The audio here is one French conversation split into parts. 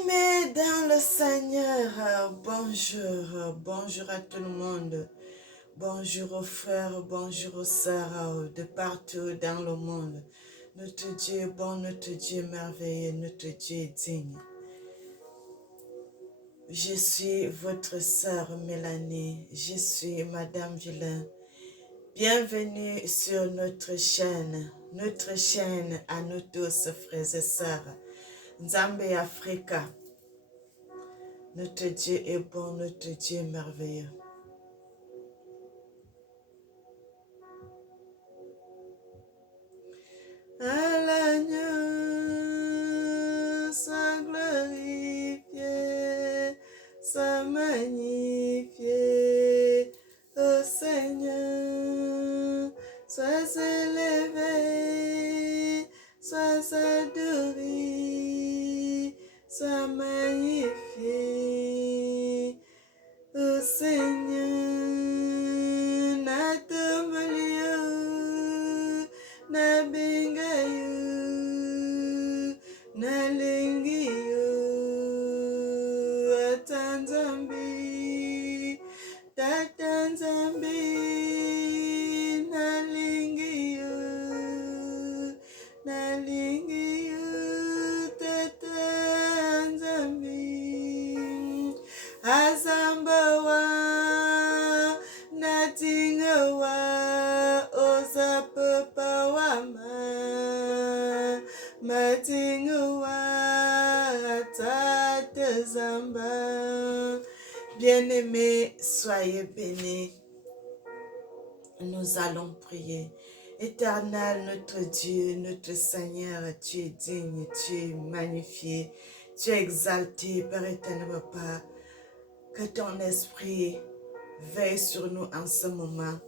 Bien-aimés dans le Seigneur, bonjour à tout le monde. Bonjour aux frères, bonjour aux sœurs de partout dans le monde. Notre Dieu est bon, notre Dieu est merveilleux, notre Dieu est digne. Je suis votre sœur Mélanie, je suis Madame Villain. Bienvenue sur notre chaîne à nous tous, frères et sœurs. Nzambe Africa. Notre Dieu est bon, notre Dieu est merveilleux. À l'agneau, sois glorifié, sois magnifié, ô Seigneur, sois élevé, sois adoré, sois magnifié, ô Seigneur, natomaliyo, nabingayo, nalingiyo, atanzambi, tatanzambi, nalingiyo, tatanzambi, azambawa, natingawa, osapapawama, matingawa, tatazamba. Bien-aimés, soyez bénis. Nous allons prier. Éternel, notre Dieu, notre Seigneur, tu es digne, tu es magnifié, tu es exalté, Père éternel, Papa. Que ton esprit veille sur nous en ce moment.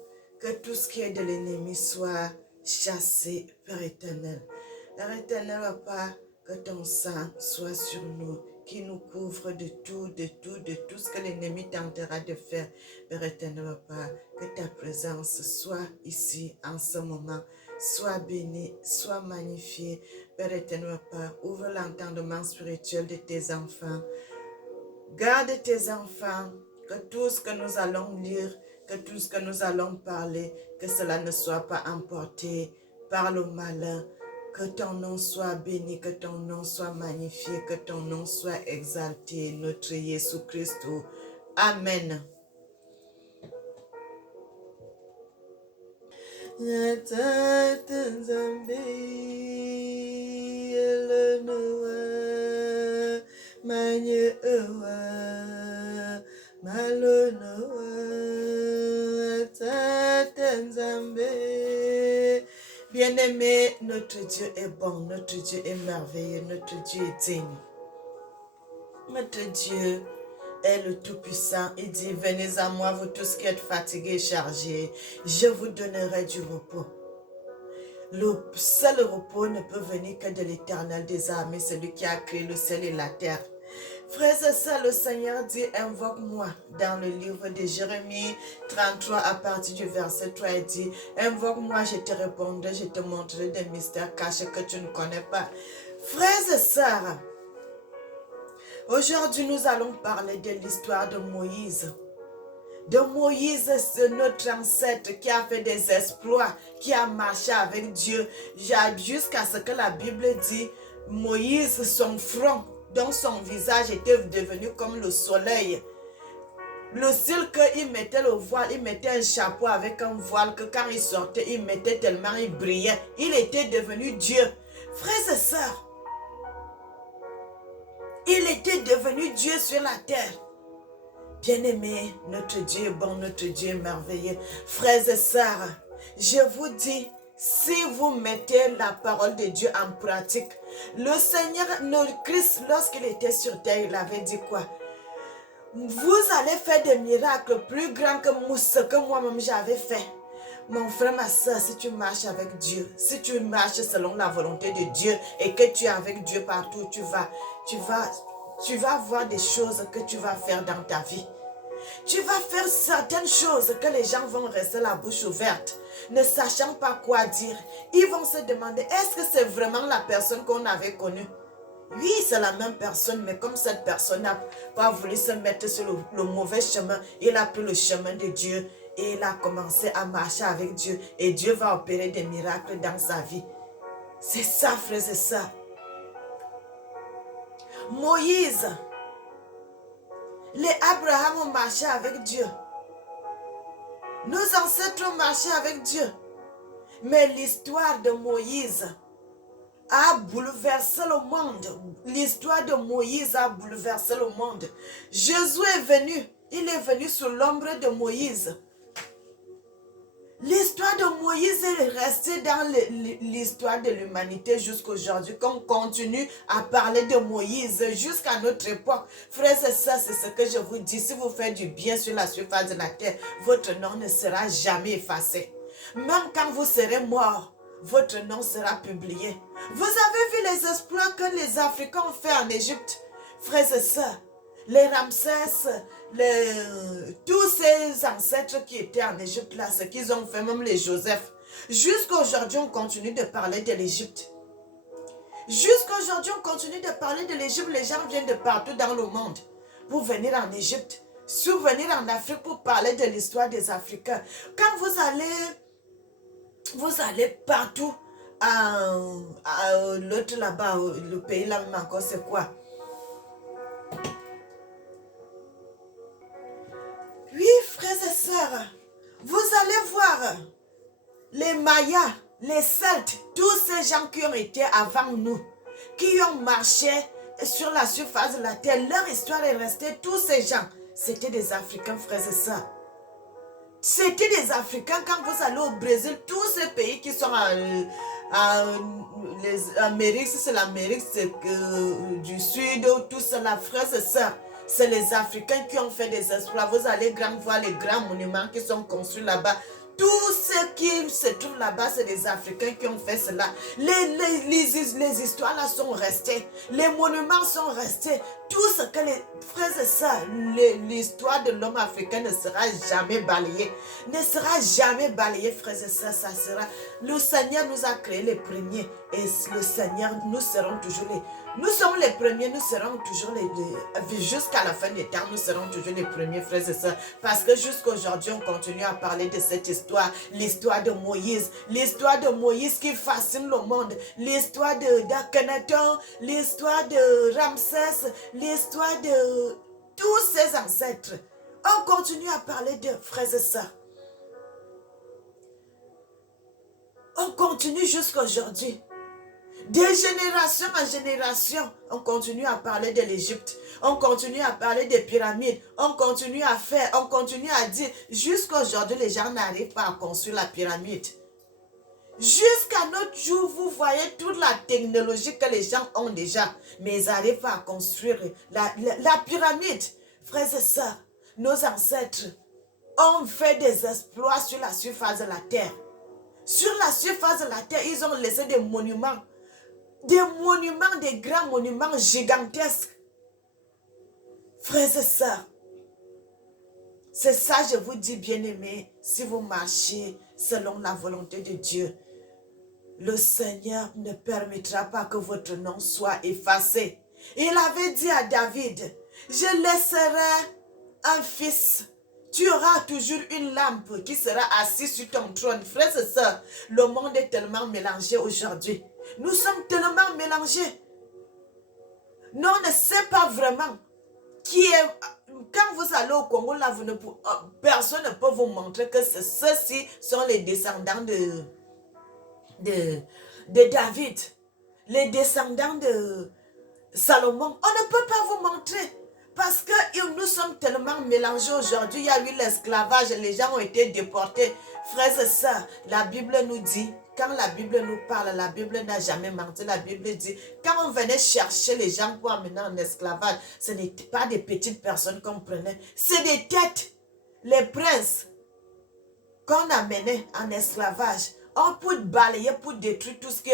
Que tout ce qui est de l'ennemi soit chassé, Père éternel. Père éternel, Papa, que ton sang soit sur nous, qui nous couvre de tout ce que l'ennemi tentera de faire. Père éternel, Papa, que ta présence soit ici en ce moment. Sois béni, sois magnifié. Père éternel, Papa, ouvre l'entendement spirituel de tes enfants. Garde tes enfants, que tout ce que nous allons lire, que tout ce que nous allons parler, que cela ne soit pas emporté par le malin. Que ton nom soit béni, que ton nom soit magnifié, que ton nom soit exalté, notre Jésus-Christ. Amen. Bien-aimé, notre Dieu est bon, notre Dieu est merveilleux, notre Dieu est digne. Notre Dieu est le Tout-Puissant. Il dit, venez à moi, vous tous qui êtes fatigués et chargés, je vous donnerai du repos. Le seul repos ne peut venir que de l'Éternel des armées, celui qui a créé le ciel et la terre. Frères et sœurs, le Seigneur dit, invoque-moi. Dans le livre de Jérémie 33, à partir du verset 3, il dit, invoque-moi, je te répondrai, je te montrerai des mystères cachés que tu ne connais pas. Frères et sœurs, aujourd'hui nous allons parler de l'histoire de Moïse. De Moïse, c'est notre ancêtre qui a fait des exploits, qui a marché avec Dieu, jusqu'à ce que la Bible dit, Moïse, son front, dont son visage était devenu comme le soleil. Le style qu'il mettait le voile, il mettait un chapeau avec un voile que quand il sortait, il mettait tellement il brillait. Il était devenu Dieu. Frères et sœurs, il était devenu Dieu sur la terre. Bien-aimés, notre Dieu est bon, notre Dieu est merveilleux. Frères et sœurs, je vous dis, si vous mettez la parole de Dieu en pratique, le Seigneur, notre Christ, lorsqu'il était sur terre, il avait dit quoi? Vous allez faire des miracles plus grands que ce que moi-même j'avais fait. Mon frère, ma soeur, si tu marches avec Dieu, si tu marches selon la volonté de Dieu et que tu es avec Dieu partout où tu vas voir des choses que tu vas faire dans ta vie. Tu vas faire certaines choses que les gens vont rester la bouche ouverte, ne sachant pas quoi dire. Ils vont se demander, est-ce que c'est vraiment la personne qu'on avait connue? Oui, c'est la même personne, mais comme cette personne n'a pas voulu se mettre sur le mauvais chemin, il a pris le chemin de Dieu et il a commencé à marcher avec Dieu. Et Dieu va opérer des miracles dans sa vie. C'est ça, frères et sœurs. Moïse, les Abraham ont marché avec Dieu. Nos ancêtres ont marché avec Dieu. Mais l'histoire de Moïse a bouleversé le monde. L'histoire de Moïse a bouleversé le monde. Jésus est venu. Il est venu sous l'ombre de Moïse. L'histoire de Moïse est restée dans l'histoire de l'humanité jusqu'à aujourd'hui, qu'on continue à parler de Moïse jusqu'à notre époque. Frères et sœurs, c'est ce que je vous dis. Si vous faites du bien sur la surface de la terre, votre nom ne sera jamais effacé. Même quand vous serez mort, votre nom sera publié. Vous avez vu les exploits que les Africains ont fait en Égypte, frères et sœurs. Les Ramsès, tous ces ancêtres qui étaient en Égypte, là, ce qu'ils ont fait, même les Joseph. Jusqu'à aujourd'hui, on continue de parler de l'Égypte. Jusqu'à aujourd'hui, on continue de parler de l'Égypte. Les gens viennent de partout dans le monde pour venir en Égypte, survenir en Afrique pour parler de l'histoire des Africains. Quand vous allez partout, à l'autre là-bas, le pays là même encore, c'est quoi? Oui, frères et sœurs, vous allez voir les Mayas, les Celtes, tous ces gens qui ont été avant nous, qui ont marché sur la surface de la terre, leur histoire est restée, tous ces gens, c'était des Africains, frères et sœurs. C'était des Africains. Quand vous allez au Brésil, tous ces pays qui sont l'Amérique, si c'est l'Amérique du Sud, tout cela, frères et sœurs, c'est les Africains qui ont fait des exploits. Vous allez voir les grands monuments qui sont construits là-bas. Tout ce qui se trouve là-bas, c'est des Africains qui ont fait cela. Les histoires là sont restées. Les monuments sont restés. Tout ce que les frères et sœurs, l'histoire de l'homme africain ne sera jamais balayée. Ne sera jamais balayée, frères et sœurs. Ça sera. Le Seigneur nous a créés les premiers. Et le Seigneur, nous serons toujours les. Nous sommes les premiers, nous serons toujours jusqu'à la fin des temps, nous serons toujours les premiers, frères et sœurs. Parce que jusqu'à aujourd'hui, on continue à parler de cette histoire, l'histoire de Moïse qui fascine le monde, l'histoire d'Akhenaton, l'histoire de Ramsès, l'histoire de tous ses ancêtres. On continue à parler de frères et sœurs. On continue jusqu'à aujourd'hui. De génération en génération, on continue à parler de l'Égypte, on continue à parler des pyramides, on continue à faire, on continue à dire, jusqu'à aujourd'hui, les gens n'arrivent pas à construire la pyramide. Jusqu'à notre jour, vous voyez toute la technologie que les gens ont déjà, mais ils n'arrivent pas à construire la pyramide. Frères et sœurs, nos ancêtres ont fait des exploits sur la surface de la terre. Sur la surface de la terre, ils ont laissé des monuments, des grands monuments gigantesques. Frères et sœurs, c'est ça, je vous dis, bien-aimés, si vous marchez selon la volonté de Dieu, le Seigneur ne permettra pas que votre nom soit effacé. Il avait dit à David, je laisserai un fils. Tu auras toujours une lampe qui sera assise sur ton trône. Frères et sœurs, le monde est tellement mélangé aujourd'hui. Nous sommes tellement mélangés. Nous, on ne sait pas vraiment qui est... Quand vous allez au Congo, là, personne ne peut vous montrer que ceux-ci sont les descendants de David. Les descendants de Salomon. On ne peut pas vous montrer. Parce que nous sommes tellement mélangés aujourd'hui. Il y a eu l'esclavage. Les gens ont été déportés. Frères et sœurs, la Bible nous dit... Quand la Bible nous parle, la Bible n'a jamais menti. La Bible dit, quand on venait chercher les gens pour amener en esclavage, ce n'était pas des petites personnes qu'on prenait. C'est des têtes. Les princes qu'on amenait en esclavage. On peut balayer pour détruire tout ce que...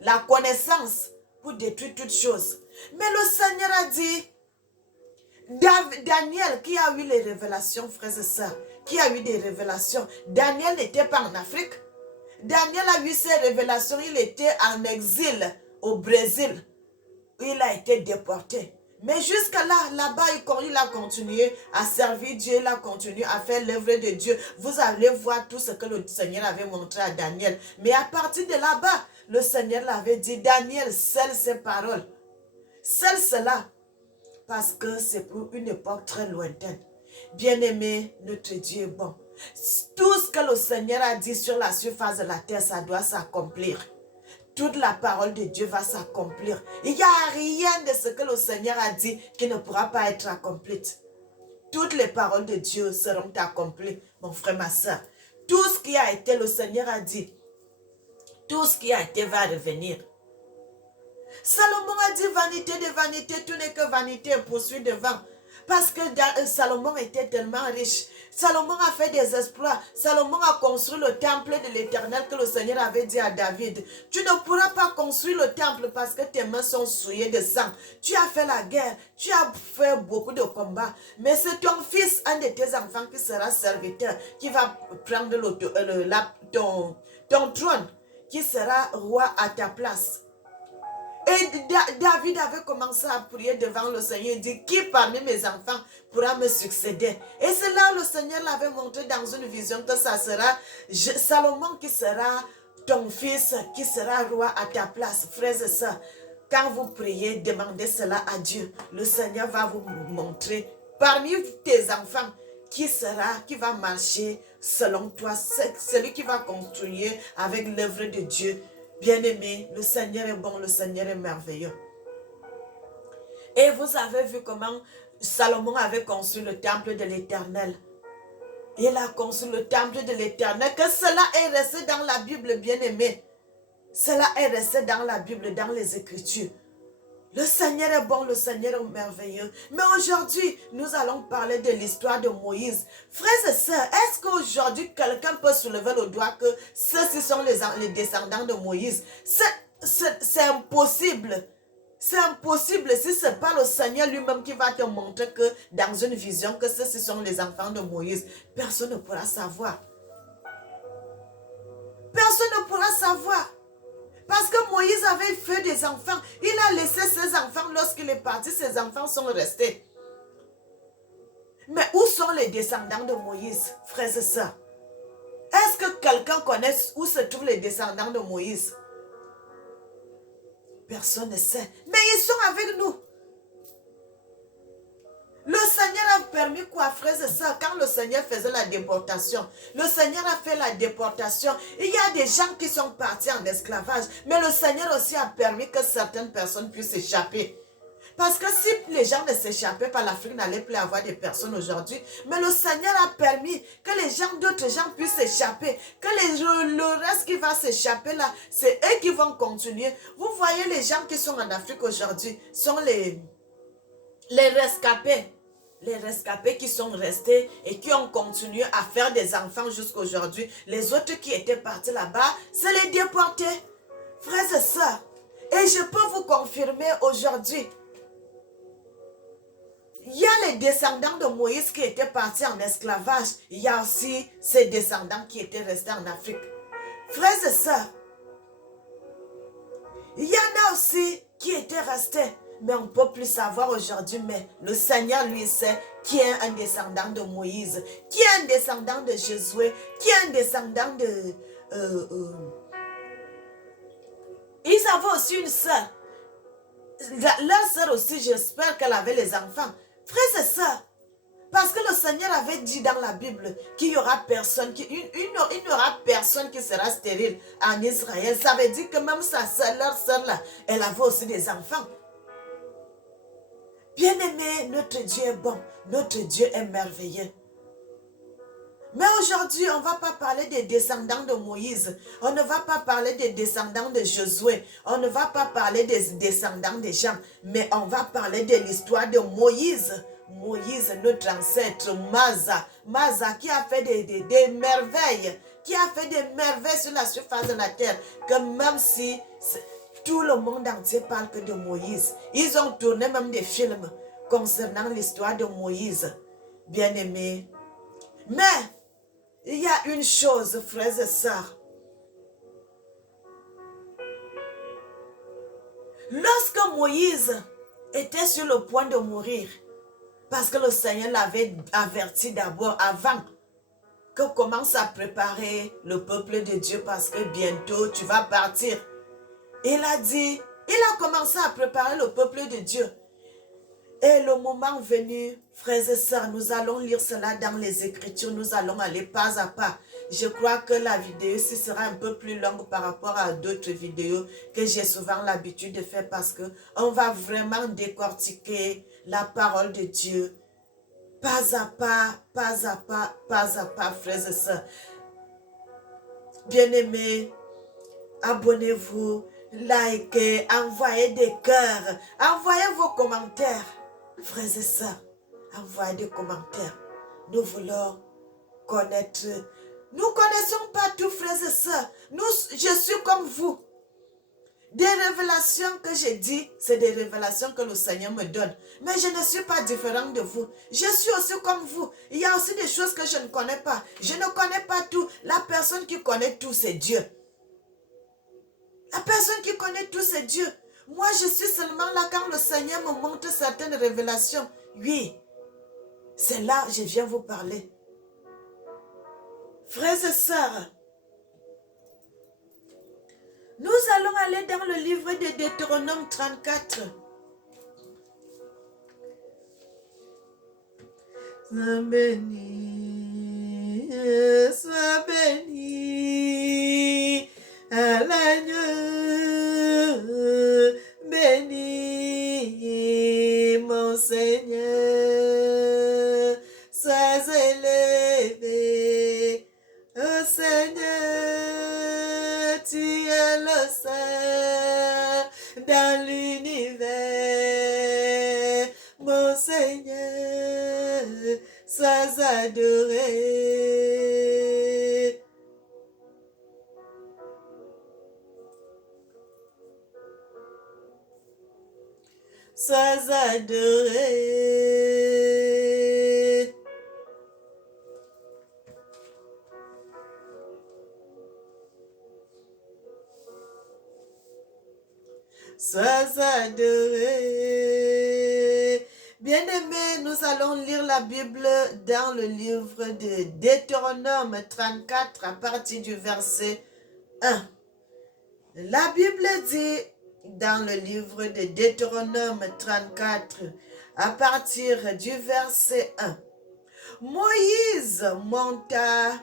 La connaissance pour détruire toutes choses. Mais le Seigneur a dit... Daniel qui a eu les révélations, frères et sœurs, qui a eu des révélations. Daniel n'était pas en Afrique. Daniel a eu ses révélations, il était en exil au Brésil. il a été déporté. Mais jusqu'à là-bas, il a continué à servir Dieu, il a continué à faire l'œuvre de Dieu. Vous allez voir tout ce que le Seigneur avait montré à Daniel. Mais à partir de là-bas, le Seigneur l'avait dit, Daniel, scelle ces paroles. Scelle cela, parce que c'est pour une époque très lointaine. Bien-aimé, notre Dieu est bon. Tout ce que le Seigneur a dit sur la surface de la terre, ça doit s'accomplir. Toute la parole de Dieu va s'accomplir. Il n'y a rien de ce que le Seigneur a dit qui ne pourra pas être accompli. Toutes les paroles de Dieu seront accomplies, mon frère, ma soeur. Tout ce qui a été, le Seigneur a dit, tout ce qui a été va revenir. Salomon a dit vanité de vanité, tout n'est que vanité, poursuit devant. Parce que Salomon était tellement riche. Salomon a fait des exploits. Salomon a construit le temple de l'Éternel que le Seigneur avait dit à David. Tu ne pourras pas construire le temple parce que tes mains sont souillées de sang. Tu as fait la guerre. Tu as fait beaucoup de combats. Mais c'est ton fils, un de tes enfants, qui sera serviteur, qui va prendre ton trône, qui sera roi à ta place. Et David avait commencé à prier devant le Seigneur. Il dit, qui parmi mes enfants pourra me succéder? Et c'est là le Seigneur l'avait montré dans une vision que ça sera Salomon qui sera ton fils, qui sera roi à ta place. Frères et sœurs, quand vous priez, demandez cela à Dieu. Le Seigneur va vous montrer parmi tes enfants qui va marcher selon toi, celui qui va construire avec l'œuvre de Dieu. Bien-aimé, le Seigneur est bon, le Seigneur est merveilleux. Et vous avez vu comment Salomon avait construit le temple de l'Éternel. Il a construit le temple de l'Éternel, que cela est resté dans la Bible, bien-aimé. Cela est resté dans la Bible, dans les Écritures. Le Seigneur est bon, le Seigneur est merveilleux. Mais aujourd'hui, nous allons parler de l'histoire de Moïse. Frères et sœurs, est-ce qu'aujourd'hui, quelqu'un peut soulever le doigt que ceux-ci sont les descendants de Moïse? C'est impossible. C'est impossible si ce n'est pas le Seigneur lui-même qui va te montrer que dans une vision que ceux-ci sont les enfants de Moïse. Personne ne pourra savoir. Personne ne pourra savoir. Parce que Moïse avait fait des enfants. Il a laissé ses enfants lorsqu'il est parti. Ses enfants sont restés. Mais où sont les descendants de Moïse, frères et sœurs? Est-ce que quelqu'un connaît où se trouvent les descendants de Moïse? Personne ne sait. Mais ils sont avec nous. Le Seigneur a permis quoi, frères et sœurs? Quand le Seigneur faisait la déportation, le Seigneur a fait la déportation. Il y a des gens qui sont partis en esclavage, mais le Seigneur aussi a permis que certaines personnes puissent échapper. Parce que si les gens ne s'échappaient pas, l'Afrique n'allait plus avoir des personnes aujourd'hui. Mais le Seigneur a permis que d'autres gens puissent s'échapper. Que le reste qui va s'échapper là, c'est eux qui vont continuer. Vous voyez les gens qui sont en Afrique aujourd'hui, sont les rescapés. Les rescapés qui sont restés et qui ont continué à faire des enfants jusqu'à aujourd'hui. Les autres qui étaient partis là-bas, c'est les déportés. Frères et sœurs, et je peux vous confirmer aujourd'hui, il y a les descendants de Moïse qui étaient partis en esclavage. Il y a aussi ces descendants qui étaient restés en Afrique. Frères et sœurs, il y en a aussi qui étaient restés. Mais on ne peut plus savoir aujourd'hui, mais le Seigneur lui sait qui est un descendant de Moïse, qui est un descendant de Josué, qui est un descendant de... Ils avaient aussi une sœur. Leur sœur aussi, j'espère qu'elle avait les enfants. Frères et sœurs, parce que le Seigneur avait dit dans la Bible qu'il n'y aura personne, il n'y aura personne qui sera stérile en Israël. Ça veut dire que même sa sœur, leur sœur là, elle avait aussi des enfants. Bien-aimé, notre Dieu est bon, notre Dieu est merveilleux. Mais aujourd'hui, on ne va pas parler des descendants de Moïse, on ne va pas parler des descendants de Josué, on ne va pas parler des descendants des gens, mais on va parler de l'histoire de Moïse. Moïse, notre ancêtre, Maza qui a fait des merveilles, qui a fait des merveilles sur la surface de la terre, que même si... Tout le monde entier parle que de Moïse. Ils ont tourné même des films concernant l'histoire de Moïse. Bien-aimé. Mais, il y a une chose, frères et sœurs. Lorsque Moïse était sur le point de mourir, parce que le Seigneur l'avait averti d'abord avant que commence à préparer le peuple de Dieu parce que bientôt tu vas partir. Il a dit, il a commencé à préparer le peuple de Dieu. Et le moment venu, frères et sœurs, nous allons lire cela dans les Écritures, nous allons aller pas à pas. Je crois que la vidéo ici sera un peu plus longue par rapport à d'autres vidéos que j'ai souvent l'habitude de faire parce que on va vraiment décortiquer la parole de Dieu. Pas à pas, pas à pas, pas à pas, frères et sœurs. Bien-aimés, abonnez-vous, likez, envoyez des cœurs, envoyez vos commentaires. Frères et sœurs, envoyez des commentaires. Nous voulons connaître. Nous ne connaissons pas tout, frères et sœurs. Je suis comme vous. Des révélations que j'ai dit, c'est des révélations que le Seigneur me donne. Mais je ne suis pas différente de vous. Je suis aussi comme vous. Il y a aussi des choses que je ne connais pas. Je ne connais pas tout. La personne qui connaît tout, c'est Dieu. La personne qui connaît tout, c'est Dieu. Moi, je suis seulement là quand le Seigneur me montre certaines révélations. Oui, c'est là que je viens vous parler. Frères et sœurs, nous allons aller dans le livre de Deutéronome 34. Sois béni à l'agneau, béni mon Seigneur, sois élevé, ô Seigneur, tu es le seul dans l'univers, mon Seigneur, sois adoré. Sois adoré. Sois adoré. Bien-aimés, nous allons lire la Bible dans le livre de Deutéronome 34 à partir du verset 1. La Bible dit dans le livre de Deutéronome 34 à partir du verset 1. Moïse monta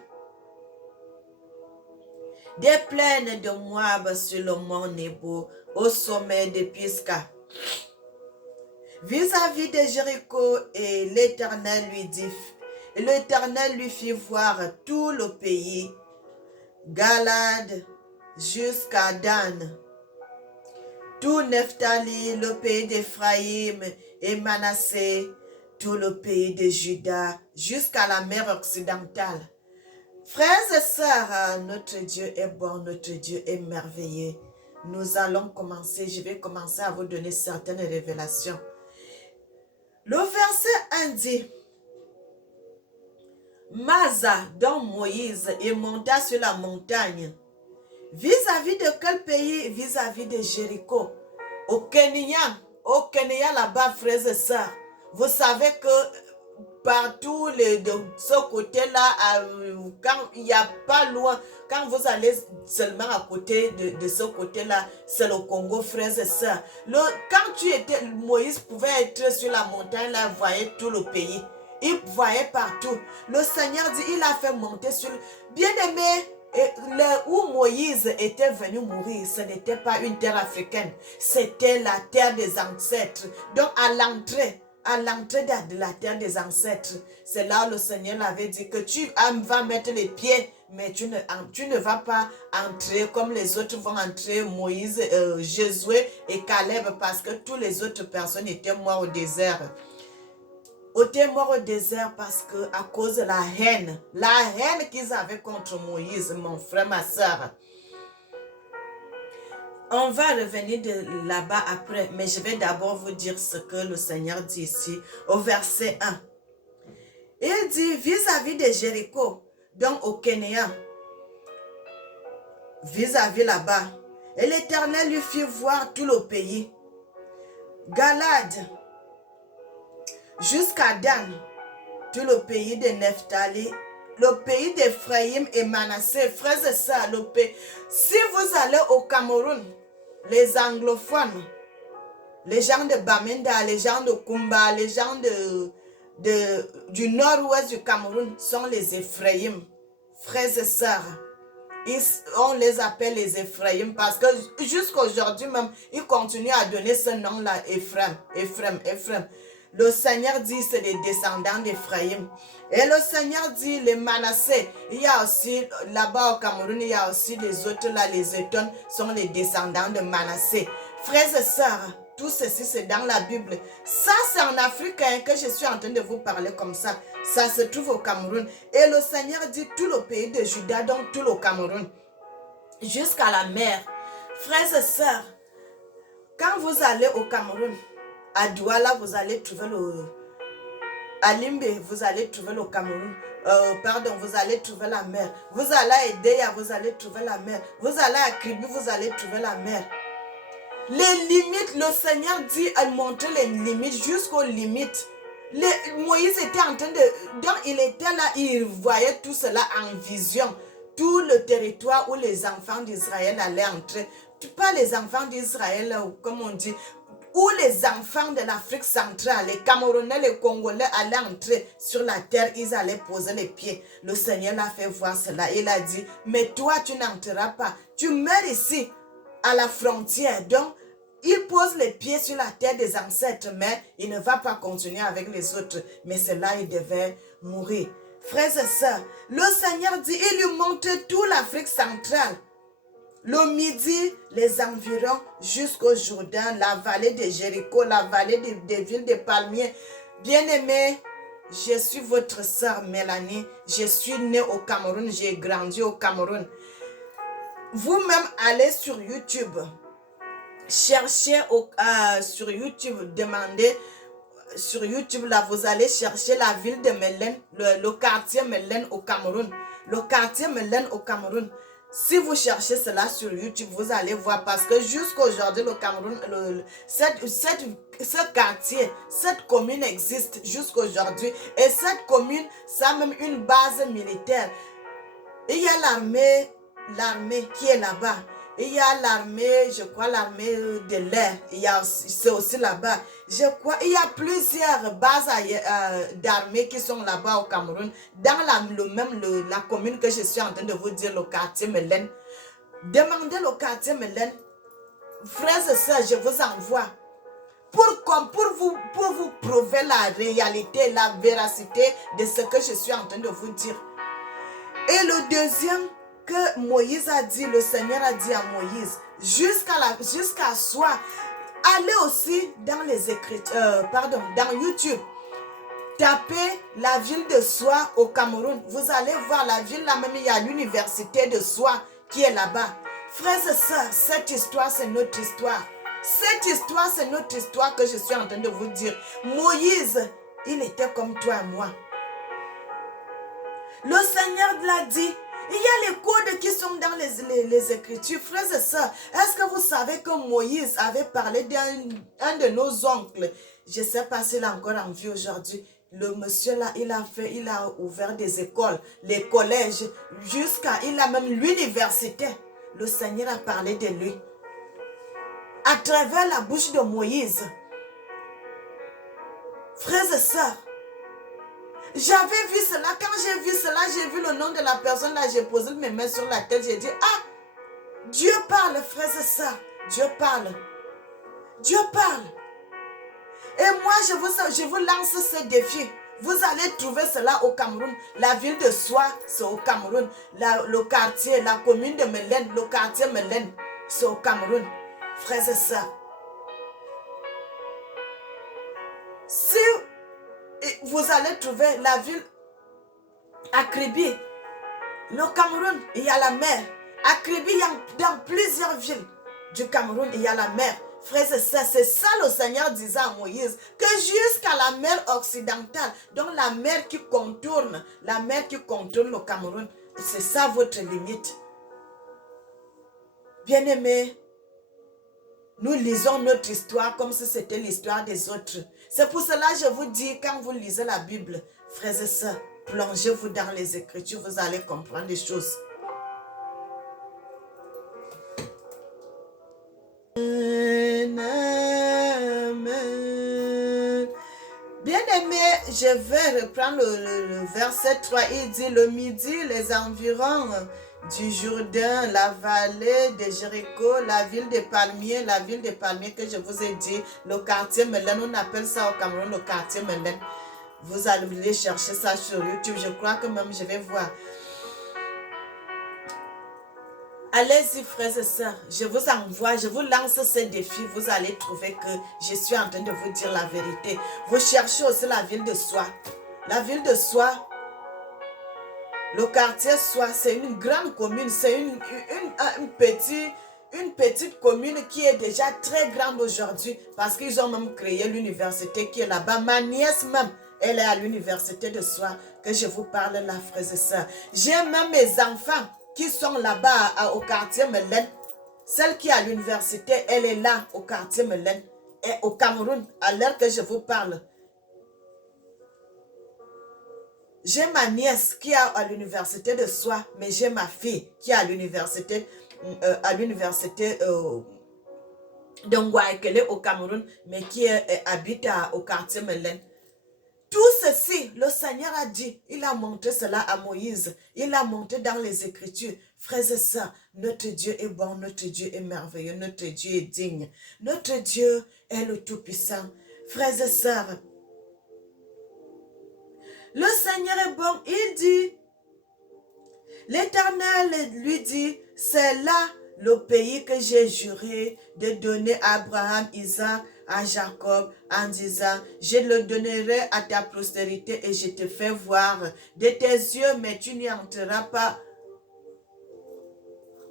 des plaines de Moab sur le mont Nebo au sommet de Pisga, vis-à-vis de Jéricho, et l'Éternel lui fit voir tout le pays, Galad jusqu'à Dan, tout Nephtali, le pays d'Éphraïm et Manassé, tout le pays de Juda, jusqu'à la mer occidentale. Frères et sœurs, notre Dieu est bon, notre Dieu est merveilleux. Nous allons commencer, je vais commencer à vous donner certaines révélations. Le verset 1 dit, Masa, dont Moïse, il monta sur la montagne. Vis-à-vis de quel pays? Vis-à-vis de Jéricho. Au Kenya là-bas, frères et sœurs. Vous savez que partout de ce côté-là, quand il n'y a pas loin, quand vous allez seulement à côté de ce côté-là, c'est le Congo, frères et sœurs. Quand Moïse pouvait être sur la montagne, là, il voyait tout le pays. Il voyait partout. Le Seigneur dit, il a fait monter sur... Bien-aimé, où Moïse était venu mourir, ce n'était pas une terre africaine, c'était la terre des ancêtres. Donc à l'entrée de la terre des ancêtres, c'est là où le Seigneur l'avait dit que tu vas mettre les pieds, mais tu ne vas pas entrer comme les autres vont entrer, Moïse, Josué et Caleb, parce que toutes les autres personnes étaient mortes au désert. Étaient morts au désert parce que à cause de la haine qu'ils avaient contre Moïse, mon frère, ma soeur. On va revenir de là-bas après, mais je vais d'abord vous dire ce que le Seigneur dit ici au verset 1. Il dit vis-à-vis de Jéricho, donc au Kenya, vis-à-vis là-bas, et l'Éternel lui fit voir tout le pays, Galade, jusqu'à Dan, tout le pays de Nephtali, le pays d'Ephraïm et Manassé, frères et sœurs, le pays. Si vous allez au Cameroun, les anglophones, les gens de Bamenda, les gens de Kumba, les gens du nord-ouest du Cameroun sont les Ephraïm, frères et sœurs. On les appelle les Ephraïm parce que jusqu'à aujourd'hui même, ils continuent à donner ce nom-là, Ephraim. Le Seigneur dit c'est les descendants d'Ephraïm. Et le Seigneur dit les Manassés. Il y a aussi, là-bas au Cameroun, il y a aussi les autres là, les Étones sont les descendants de Manassé. Frères et sœurs, tout ceci c'est dans la Bible. Ça c'est en Afrique hein, que je suis en train de vous parler comme ça. Ça se trouve au Cameroun. Et le Seigneur dit tout le pays de Juda, donc tout le Cameroun, jusqu'à la mer. Frères et sœurs, quand vous allez au Cameroun, à Douala, vous allez trouver à Limbe, vous allez trouver le Cameroun. Vous allez trouver la mer. Vous allez à Edea, vous allez trouver la mer. Vous allez à Kribi, vous allez trouver la mer. Les limites, le Seigneur dit, elle montre les limites jusqu'aux limites. Moïse était en train de... Donc il était là, il voyait tout cela en vision. Tout le territoire où les enfants d'Israël allaient entrer. Pas les enfants d'Israël, comme on dit, où les enfants de l'Afrique centrale, les Camerounais, les Congolais allaient entrer sur la terre, ils allaient poser les pieds. Le Seigneur l'a fait voir cela. Il a dit, mais toi tu n'entreras pas. Tu meurs ici, à la frontière. Donc, il pose les pieds sur la terre des ancêtres, mais il ne va pas continuer avec les autres. Mais c'est là il devait mourir. Frères et sœurs, le Seigneur dit, il lui montre toute l'Afrique centrale. Le midi, les environs jusqu'au Jourdain, la vallée de Jéricho, la vallée des villes de palmiers. Bien-aimés, je suis votre sœur Mélanie. Je suis née au Cameroun, j'ai grandi au Cameroun. Vous-même allez sur YouTube. Cherchez sur YouTube, demandez sur YouTube, là, vous allez chercher la ville de Mélène, le quartier Mélène au Cameroun. Le quartier Mélène au Cameroun. Si vous cherchez cela sur YouTube, vous allez voir parce que jusqu'à aujourd'hui, le Cameroun, ce quartier, cette commune existe jusqu'à aujourd'hui. Et cette commune, ça a même une base militaire. Il y a l'armée qui est là-bas. Il y a l'armée, je crois l'armée de l'air, c'est aussi là-bas. Je crois, il y a plusieurs bases d'armée qui sont là-bas au Cameroun. Dans la commune que je suis en train de vous dire, le quartier Mélène. Demandez le quartier Mélène. Frères et sœurs, je vous envoie. Pour vous prouver la réalité, la véracité de ce que je suis en train de vous dire. Et le deuxième que Moïse a dit, le Seigneur a dit à Moïse, jusqu'à soi, allez aussi dans les Écritures, dans YouTube, tapez la ville de Soie au Cameroun. Vous allez voir la ville là même, il y a l'université de Soie qui est là-bas. Frères et sœurs, cette histoire c'est notre histoire. Cette histoire c'est notre histoire que je suis en train de vous dire. Moïse, il était comme toi et moi. Le Seigneur l'a dit. Il y a les codes qui sont dans les Écritures. Frères et sœurs, est-ce que vous savez que Moïse avait parlé d'un de nos oncles? Je ne sais pas s'il est encore en vie aujourd'hui. Le monsieur là, il a ouvert des écoles, les collèges, il a même l'université. Le Seigneur a parlé de lui. À travers la bouche de Moïse. Frères et sœurs, j'avais vu cela. Quand j'ai vu cela, j'ai vu le nom de la personne là, j'ai posé mes mains sur la tête, j'ai dit, ah, Dieu parle, frères et sœurs. Dieu parle. Dieu parle. Et moi, je vous lance ce défi. Vous allez trouver cela au Cameroun. La ville de Soie, c'est au Cameroun. Le quartier, la commune de Mélène, le quartier Mélène, c'est au Cameroun. Frères et sœurs. Si vous allez trouver la ville à Kribi, le Cameroun, il y a la mer. À Kribi, dans plusieurs villes du Cameroun, il y a la mer. Frères et sœurs, c'est ça le Seigneur disait à Moïse, que jusqu'à la mer occidentale, donc la mer qui contourne le Cameroun, c'est ça votre limite. Bien-aimés, Nous lisons notre histoire comme si c'était l'histoire des autres. C'est pour cela que je vous dis, quand vous lisez la Bible, frères et sœurs, plongez-vous dans les Écritures, vous allez comprendre des choses. Bien-aimé, je vais reprendre le verset 3. Il dit, le midi, les environs du Jourdain, la vallée de Jéricho, la ville des palmiers que je vous ai dit, le quartier Melen, on appelle ça au Cameroun le quartier Melen. Vous allez chercher ça sur YouTube, je crois que même je vais voir. Allez-y, frères et sœurs, je vous envoie, je vous lance ce défi, vous allez trouver que je suis en train de vous dire la vérité. Vous cherchez aussi la ville de Soie. La ville de Soie, le quartier Soie, c'est une grande commune, c'est une petite commune qui est déjà très grande aujourd'hui parce qu'ils ont même créé l'université qui est là-bas. Ma nièce même, elle est à l'université de Soie que je vous parle là, frères et sœurs. J'ai même mes enfants qui sont là-bas au quartier Melen. Celle qui est à l'université, elle est là au quartier Melen. Et au Cameroun, à l'heure que je vous parle. J'ai ma nièce qui est à l'université de Soie, mais j'ai ma fille qui est à l'université de Ngouaekele au Cameroun, mais qui habite au quartier Melen. Tout ceci, le Seigneur a dit, il a montré cela à Moïse, il a montré dans les Écritures. Frères et sœurs, notre Dieu est bon, notre Dieu est merveilleux, notre Dieu est digne, notre Dieu est le Tout-Puissant. Frères et sœurs, le Seigneur est bon, il dit, l'Éternel lui dit, c'est là le pays que j'ai juré de donner à Abraham, Isaac, à Jacob, en disant, je le donnerai à ta postérité et je te fais voir de tes yeux, mais tu n'y entreras pas.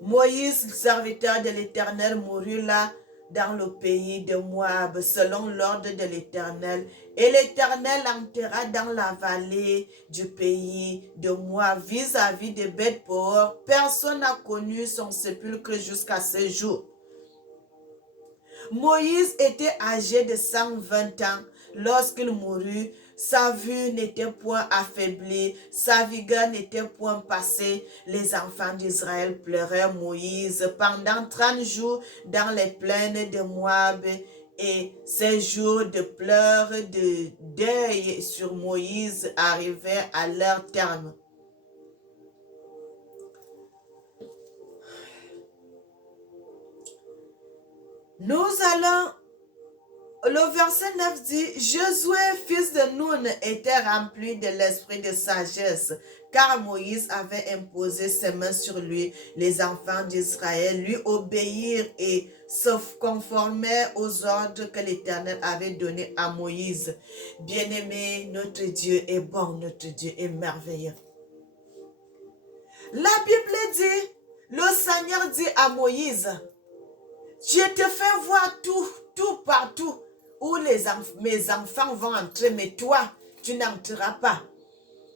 Moïse, serviteur de l'Éternel, mourut là dans le pays de Moab, selon l'ordre de l'Éternel. Et l'Éternel enterra dans la vallée du pays de Moab, vis-à-vis de Beth-Peor. Personne n'a connu son sépulcre jusqu'à ce jour. Moïse était âgé de 120 ans lorsqu'il mourut. Sa vue n'était point affaiblie, sa vigueur n'était point passée. Les enfants d'Israël pleuraient Moïse pendant 30 jours dans les plaines de Moab. Et ces jours de pleurs, de deuil sur Moïse arrivaient à leur terme. Nous allons, le verset 9 dit, Josué, fils de Nun, était rempli de l'esprit de sagesse, car Moïse avait imposé ses mains sur lui. Les enfants d'Israël lui obéirent et se conformaient aux ordres que l'Éternel avait donnés à Moïse. Bien-aimé, notre Dieu est bon, notre Dieu est merveilleux. La Bible dit, le Seigneur dit à Moïse, je te fais voir tout partout où mes enfants vont entrer, mais toi, tu n'entreras pas.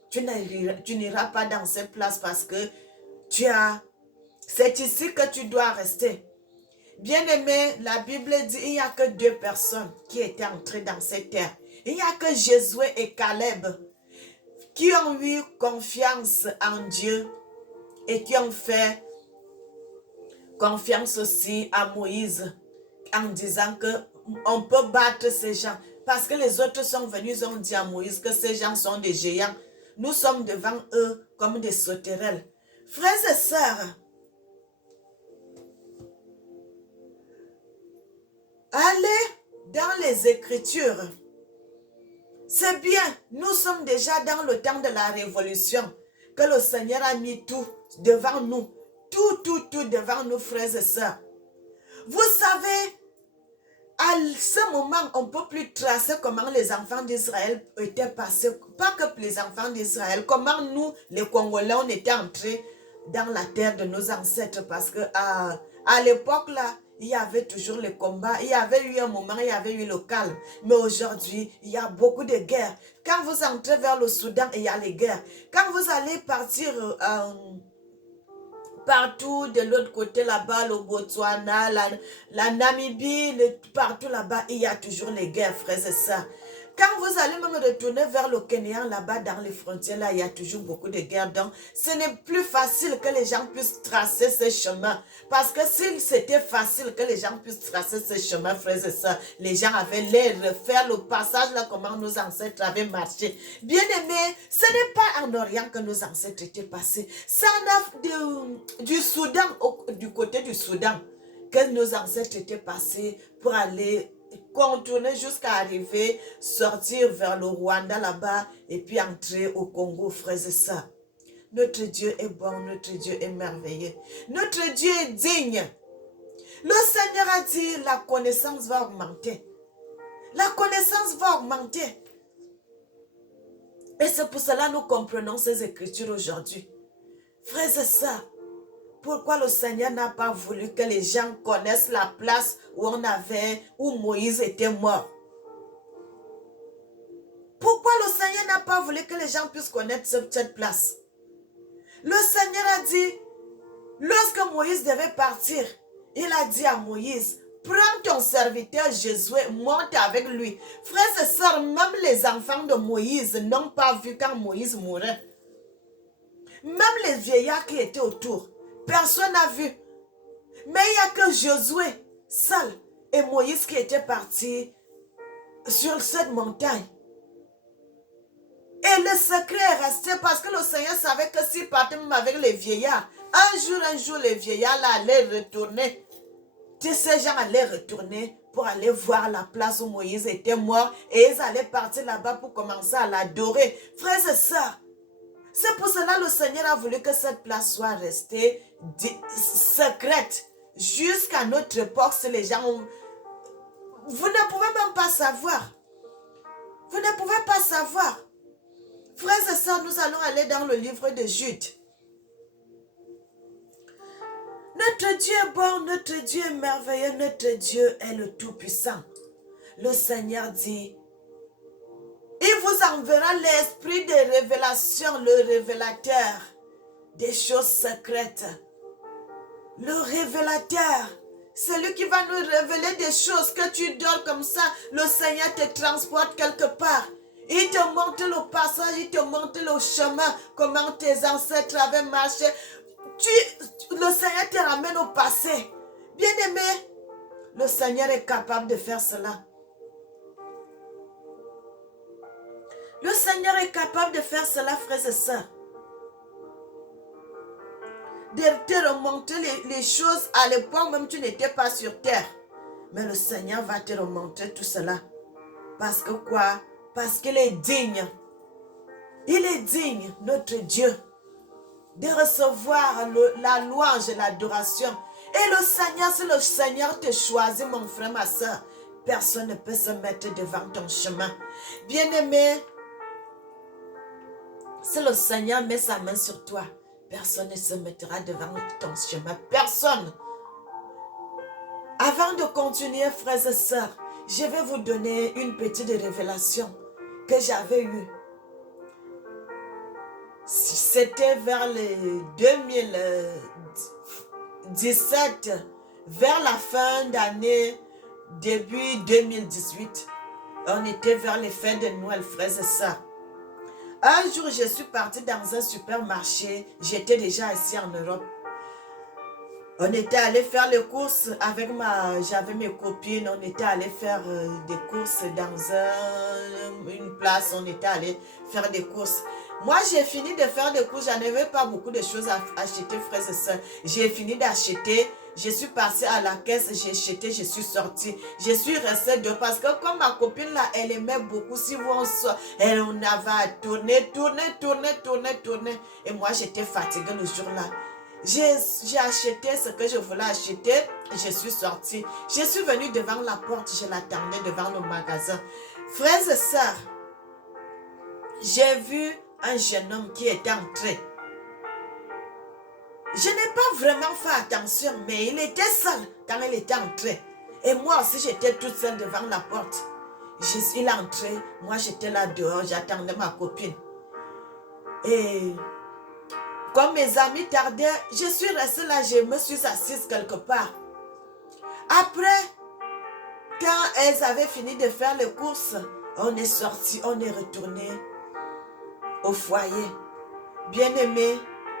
Tu n'iras pas dans cette place parce que c'est ici que tu dois rester. Bien-aimé, la Bible dit il n'y a que 2 personnes qui étaient entrées dans cette terre. Il n'y a que Josué et Caleb qui ont eu confiance en Dieu et qui ont fait confiance aussi à Moïse en disant que on peut battre ces gens. Parce que les autres sont venus, ils ont dit à Moïse que ces gens sont des géants. Nous sommes devant eux comme des sauterelles. Frères et sœurs, allez dans les Écritures. C'est bien, nous sommes déjà dans le temps de la révolution, que le Seigneur a mis tout devant nous. Tout devant nous, frères et sœurs. Vous savez, à ce moment, on ne peut plus tracer comment les enfants d'Israël étaient passés. Pas que les enfants d'Israël, comment nous, les Congolais, on était entrés dans la terre de nos ancêtres. Parce que à l'époque, là, il y avait toujours les combats. Il y avait eu un moment, il y avait eu le calme. Mais aujourd'hui, il y a beaucoup de guerres. Quand vous entrez vers le Soudan, il y a les guerres. Quand vous allez partir partout de l'autre côté là-bas, le Botswana, la Namibie, partout là-bas, il y a toujours les guerres, frères et sœurs. Quand vous allez même retourner vers le Kenya, là-bas, dans les frontières, là, il y a toujours beaucoup de guerres. Donc, ce n'est plus facile que les gens puissent tracer ce chemin. Parce que si c'était facile que les gens puissent tracer ce chemin, frères et sœurs, les gens avaient l'air de faire le passage là, comment nos ancêtres avaient marché. Bien aimé, ce n'est pas en Orient que nos ancêtres étaient passés. C'est du Soudan, du côté du Soudan, que nos ancêtres étaient passés pour aller contourner jusqu'à arriver, sortir vers le Rwanda là-bas et puis entrer au Congo, frères et sœurs. Notre Dieu est bon, notre Dieu est merveilleux. Notre Dieu est digne. Le Seigneur a dit, la connaissance va augmenter. La connaissance va augmenter. Et c'est pour cela que nous comprenons ces écritures aujourd'hui. Frères et sœurs, pourquoi le Seigneur n'a pas voulu que les gens connaissent la place où Moïse était mort? Pourquoi le Seigneur n'a pas voulu que les gens puissent connaître cette place? Le Seigneur a dit, lorsque Moïse devait partir, il a dit à Moïse, prends ton serviteur Josué, monte avec lui. Frères et sœurs, même les enfants de Moïse n'ont pas vu quand Moïse mourait. Même les vieillards qui étaient autour, personne n'a vu. Mais il n'y a que Josué seul et Moïse qui étaient partis sur cette montagne. Et le secret est resté parce que le Seigneur savait que s'il partait même avec les vieillards, un jour, les vieillards là, allaient retourner. Ces gens allaient retourner pour aller voir la place où Moïse était mort et ils allaient partir là-bas pour commencer à l'adorer. Frères et sœurs, c'est pour cela que le Seigneur a voulu que cette place soit restée secrète jusqu'à notre époque. Si les gens vous ne pouvez même pas savoir. Vous ne pouvez pas savoir. Frères et sœurs, nous allons aller dans le livre de Jude. Notre Dieu est bon, notre Dieu est merveilleux, notre Dieu est le Tout-Puissant. Le Seigneur dit, il vous enverra l'esprit de révélation, le révélateur des choses secrètes. Le révélateur, celui qui va nous révéler des choses que tu dors comme ça, le Seigneur te transporte quelque part. Il te montre le passage, il te montre le chemin, comment tes ancêtres avaient marché. Le Seigneur te ramène au passé. Bien-aimé, le Seigneur est capable de faire cela. Le Seigneur est capable de faire cela, frères et sœurs. De te remonter les choses à l'époque même tu n'étais pas sur terre. Mais le Seigneur va te remontrer tout cela. Parce que quoi? Parce qu'il est digne. Il est digne, notre Dieu, de recevoir la louange et l'adoration. Et le Seigneur, si le Seigneur te choisit, mon frère, ma soeur, personne ne peut se mettre devant ton chemin. Bien-aimé, si le Seigneur met sa main sur toi, personne ne se mettra devant ton chemin. Personne. Avant de continuer, frères et sœurs, je vais vous donner une petite révélation que j'avais eue. C'était vers les 2017, vers la fin d'année, début 2018. On était vers les fêtes de Noël, frères et sœurs. Un jour, je suis partie dans un supermarché. J'étais déjà ici en Europe. On était allé faire les courses avec j'avais mes copines. On était allé faire des courses dans une place. On était allé faire des courses. Moi, j'ai fini de faire des courses. Je n'avais pas beaucoup de choses à acheter, frères et sœurs. J'ai fini d'acheter. Je suis passée à la caisse, j'ai acheté, je suis sortie. Je suis restée dehors parce que comme ma copine là, elle aimait beaucoup. Si on avait à tourner. Et moi, j'étais fatiguée le jour-là. J'ai acheté ce que je voulais acheter. Je suis sortie. Je suis venue devant la porte. Je l'attendais devant le magasin. Frères et sœurs, j'ai vu un jeune homme qui était entré. Je n'ai pas vraiment fait attention, mais il était seul quand il était entré. Et moi aussi, j'étais toute seule devant la porte. Il est entré, moi j'étais là dehors, j'attendais ma copine. Et Comme mes amis tardaient, je suis restée là, je me suis assise quelque part. Après, quand elles avaient fini de faire les courses, on est sorti, on est retourné au foyer. Bien-aimés,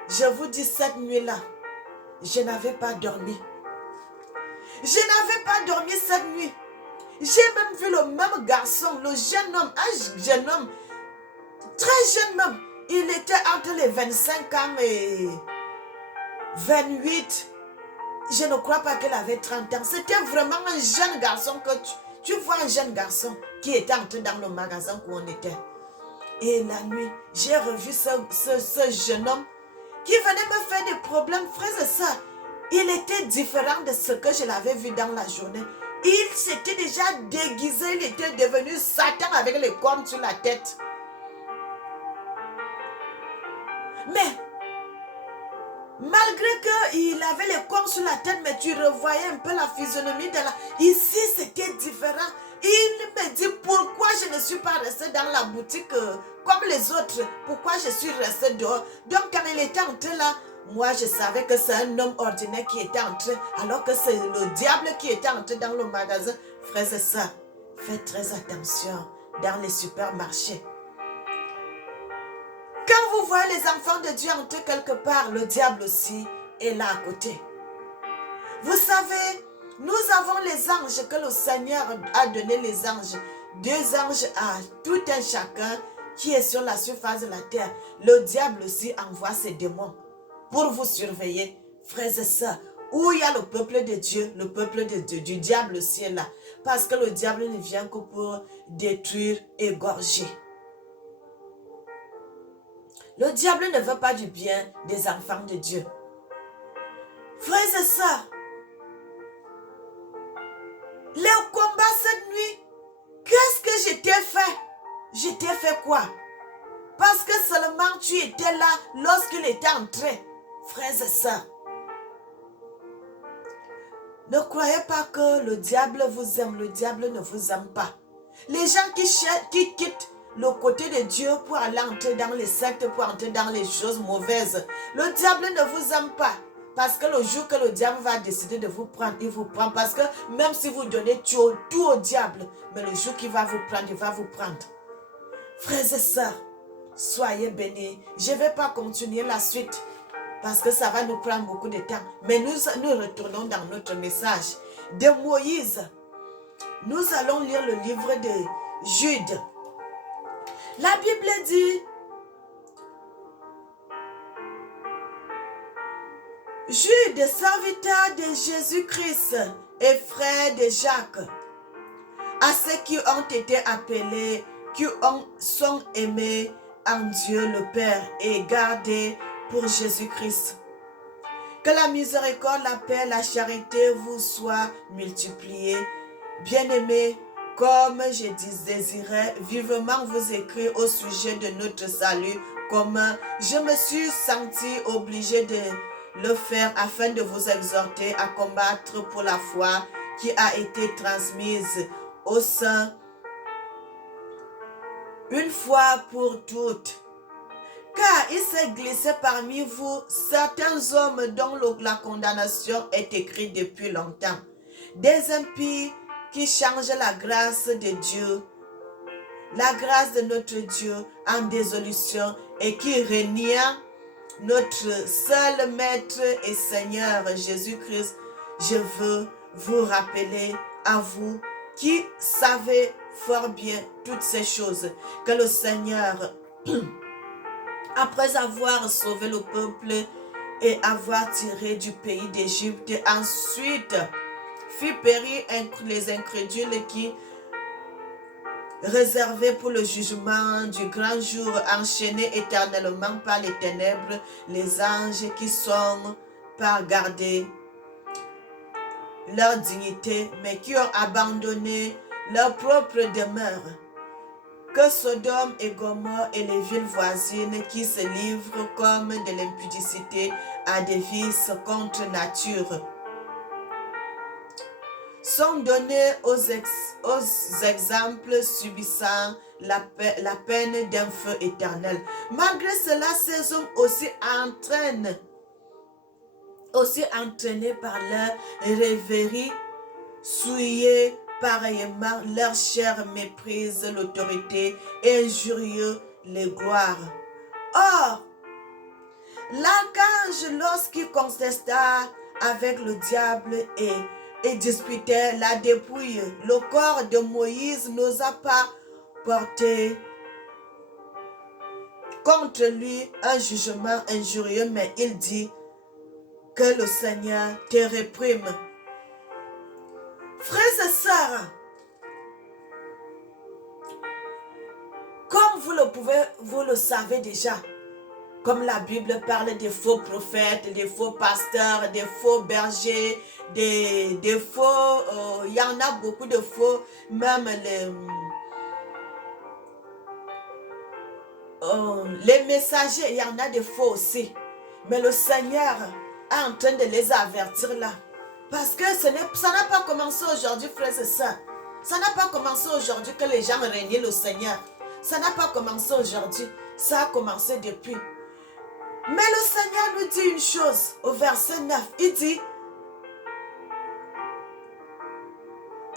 je vous dis cette nuit-là, je n'avais pas dormi. Je n'avais pas dormi cette nuit. J'ai même vu le même garçon, le jeune homme, un jeune homme, très jeune même. Il était entre les 25 ans et 28. Je ne crois pas qu'elle avait 30 ans. C'était vraiment un jeune garçon que tu vois un jeune garçon qui était entré dans le magasin où on était. Et la nuit, j'ai revu ce jeune homme qui venait me faire des problèmes, frères et sœurs. Il était différent de ce que je l'avais vu dans la journée. Il s'était déjà déguisé, il était devenu Satan avec les cornes sur la tête. Mais, malgré qu'il avait les cornes sur la tête, mais tu revoyais un peu la physionomie de la... Ici, c'était différent. Il me dit, pourquoi je ne suis pas restée dans la boutique comme les autres? Pourquoi je suis restée dehors? Donc, quand il était entré là, moi, je savais que c'est un homme ordinaire qui était entré, alors que c'est le diable qui était entré dans le magasin. Frères et sœurs, faites très attention dans les supermarchés. Quand vous voyez les enfants de Dieu entrer quelque part, le diable aussi est là à côté. Vous savez, nous avons les anges que le Seigneur a donné, les anges. 2 anges à tout un chacun qui est sur la surface de la terre. Le diable aussi envoie ses démons pour vous surveiller, frères et sœurs. Où il y a le peuple de Dieu, le peuple de Dieu, du diable aussi est là. Parce que le diable ne vient que pour détruire, égorger. Le diable ne veut pas du bien des enfants de Dieu. Frères et sœurs, le combat cette nuit, qu'est-ce que je t'ai fait? Je t'ai fait quoi? Parce que seulement tu étais là lorsqu'il était entré. Frères et sœurs, ne croyez pas que le diable vous aime. Le diable ne vous aime pas. Les gens qui quittent le côté de Dieu pour aller entrer dans les sectes, pour entrer dans les choses mauvaises, le diable ne vous aime pas. Parce que le jour que le diable va décider de vous prendre, il vous prend. Parce que même si vous donnez tout au diable, mais le jour qu'il va vous prendre, il va vous prendre. Frères et sœurs, soyez bénis. Je ne vais pas continuer la suite parce que ça va nous prendre beaucoup de temps. Mais nous retournons dans notre message de Moïse. Nous allons lire le livre de Jude. La Bible dit, Jude, serviteur de Jésus-Christ et frère de Jacques, à ceux qui ont été appelés, qui sont aimés en Dieu le Père et gardés pour Jésus-Christ. Que la miséricorde, la paix, la charité vous soient multipliées. Bien-aimés, comme je désirais vivement vous écrire au sujet de notre salut commun, je me suis sentie obligée de le faire afin de vous exhorter à combattre pour la foi qui a été transmise au sein une fois pour toutes. Car il s'est glissé parmi vous certains hommes dont la condamnation est écrite depuis longtemps, des impies qui changent la grâce de Dieu, la grâce de notre Dieu en dissolution et qui renia notre seul Maître et Seigneur Jésus-Christ. Je veux vous rappeler à vous qui savez fort bien toutes ces choses, que le Seigneur, après avoir sauvé le peuple et avoir tiré du pays d'Égypte, ensuite fit périr les incrédules qui, réservés pour le jugement du grand jour, enchaînés éternellement par les ténèbres, les anges qui sont par garder leur dignité, mais qui ont abandonné leur propre demeure. Que Sodome et Gomorrhe et les villes voisines qui se livrent comme de l'impudicité à des vices contre nature sont donnés aux exemples subissant la peine d'un feu éternel. Malgré cela, ces hommes aussi entraînés par leur rêverie, souillés pareillement, leur chair méprise l'autorité et injurieux les gloires. Or, l'archange, lorsqu'il contesta avec le diable et disputait la dépouille, le corps de Moïse n'osa pas porter contre lui un jugement injurieux, mais il dit que le Seigneur te réprime. Frères et sœurs, comme vous le savez déjà, comme la Bible parle des faux prophètes, des faux pasteurs, des faux bergers, des faux, il y en a beaucoup de faux, même les messagers, il y en a des faux aussi. Mais le Seigneur est en train de les avertir là. Parce que ça n'a pas commencé aujourd'hui, frères et sœurs. Ça n'a pas commencé aujourd'hui que les gens régnaient le Seigneur. Ça n'a pas commencé aujourd'hui. Ça a commencé depuis. Mais le Seigneur nous dit une chose au verset 9. Il dit,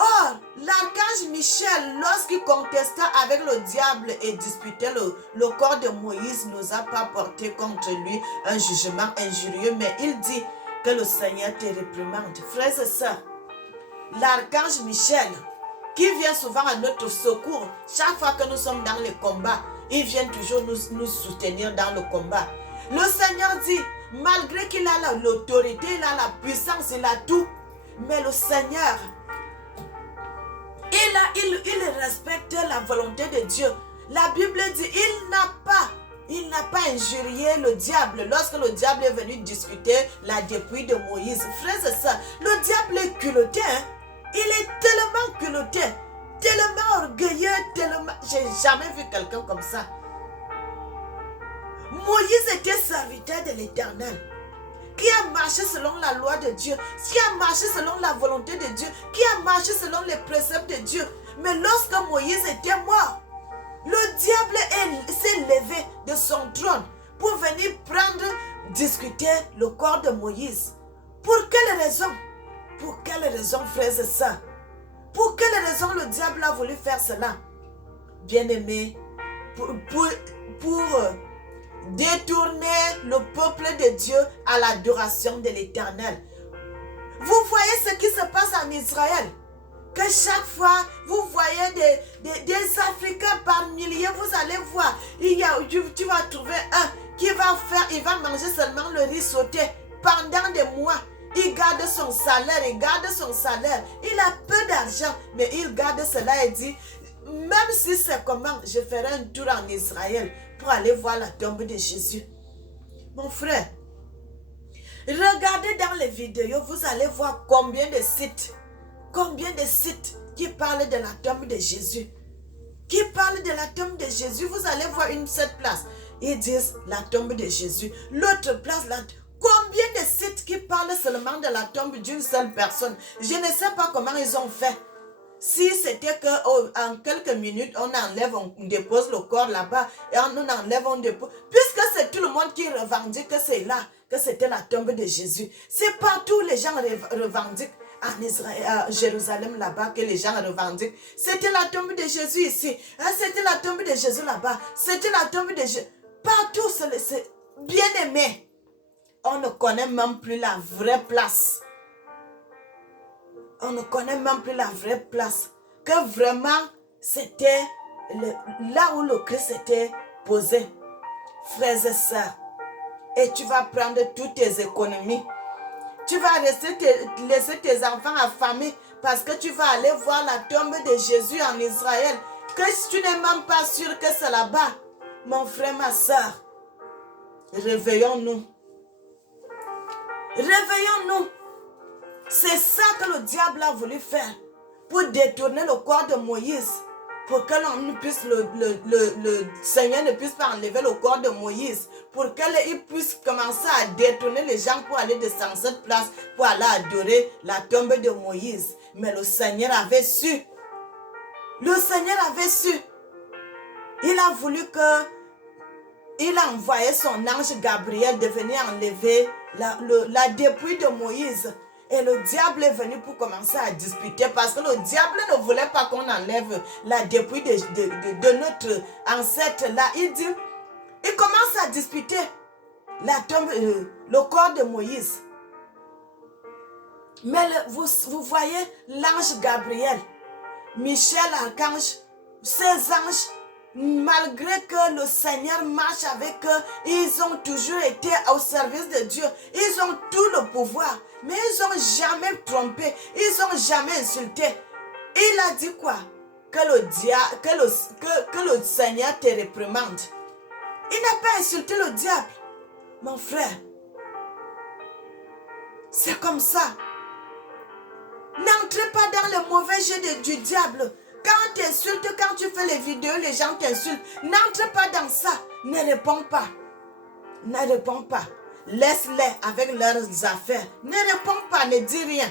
or, l'archange Michel, lorsqu'il contesta avec le diable et disputait le corps de Moïse, n'osa pas porter contre lui un jugement injurieux, mais il dit que le Seigneur te réprimande. Frères et sœurs, l'archange Michel, qui vient souvent à notre secours, chaque fois que nous sommes dans les combats, il vient toujours nous soutenir dans le combat. Le Seigneur dit, malgré qu'il a l'autorité, il a la puissance, il a tout, mais le Seigneur, il respecte la volonté de Dieu. La Bible dit, il n'a pas injurié le diable lorsque le diable est venu discuter la dépouille de Moïse. Frères et sœurs, le diable est culotté, hein? Il est tellement culotté, tellement orgueilleux, tellement... J'ai jamais vu quelqu'un comme ça. Moïse était serviteur de l'Éternel, qui a marché selon la loi de Dieu, qui a marché selon la volonté de Dieu, qui a marché selon les préceptes de Dieu. Mais lorsque Moïse était mort, le diable s'est levé de son trône pour venir discuter le corps de Moïse. Pour quelle raison? Pour quelle raison, frères et sœurs? Pour quelle raison le diable a voulu faire cela? Bien-aimé, pour détourner le peuple de Dieu à l'adoration de l'Éternel. Vous voyez ce qui se passe en Israël? Que chaque fois, vous voyez des Africains par milliers, vous allez voir, tu vas trouver un qui il va manger seulement le riz sauté pendant des mois. Il garde son salaire, il a peu d'argent, mais il garde cela et dit, même si c'est comment, je ferai un tour en Israël pour aller voir la tombe de Jésus. Mon frère, regardez dans les vidéos, vous allez voir combien de sites qui parlent de la tombe de Jésus. Qui parlent de la tombe de Jésus, vous allez voir cette place. Ils disent la tombe de Jésus. L'autre place, combien de sites qui parlent seulement de la tombe d'une seule personne? Je ne sais pas comment ils ont fait. Si c'était qu'en quelques minutes, on enlève, on dépose le corps là-bas, et on enlève, on dépose. Puisque c'est tout le monde qui revendique que c'est là, que c'était la tombe de Jésus. C'est partout les gens revendiquent. En Israël, à Jérusalem là-bas, que les gens revendiquent. C'était la tombe de Jésus ici. C'était la tombe de Jésus là-bas. C'était la tombe de Jésus. Partout, c'est bien aimé. On ne connaît même plus la vraie place. On ne connaît même plus la vraie place. Que vraiment, c'était là où le Christ était posé. Frères et sœurs. Et tu vas prendre toutes tes économies. Tu vas laisser tes enfants affamés parce que tu vas aller voir la tombe de Jésus en Israël. Que tu n'es même pas sûr que c'est là-bas. Mon frère, ma soeur, réveillons-nous. Réveillons-nous. C'est ça que le diable a voulu faire pour détourner le corps de Moïse. Pour que le Seigneur ne puisse pas enlever le corps de Moïse. Pour qu'il puisse commencer à détourner les gens pour aller de cette place, pour aller adorer la tombe de Moïse. Mais le Seigneur avait su. Le Seigneur avait su. il a voulu que, il a envoyé son ange Gabriel de venir enlever la dépouille de Moïse. Et le diable est venu pour commencer à disputer parce que le diable ne voulait pas qu'on enlève la dépouille de notre ancêtre là. Il commence à disputer la tombe, le corps de Moïse. Mais vous voyez l'ange Gabriel, Michel, archange, ces anges, malgré que le Seigneur marche avec eux, ils ont toujours été au service de Dieu. Ils ont tout le pouvoir, mais ils n'ont jamais trompé, ils n'ont jamais insulté. Il a dit quoi? Que le Seigneur te réprimande. Il n'a pas insulté le diable. Mon frère, c'est comme ça. N'entrez pas dans le mauvais jeu du diable. Quand on t'insulte, quand tu fais les vidéos, les gens t'insultent. N'entre pas dans ça. Ne réponds pas. Ne réponds pas. Laisse-les avec leurs affaires. Ne réponds pas, ne dis rien.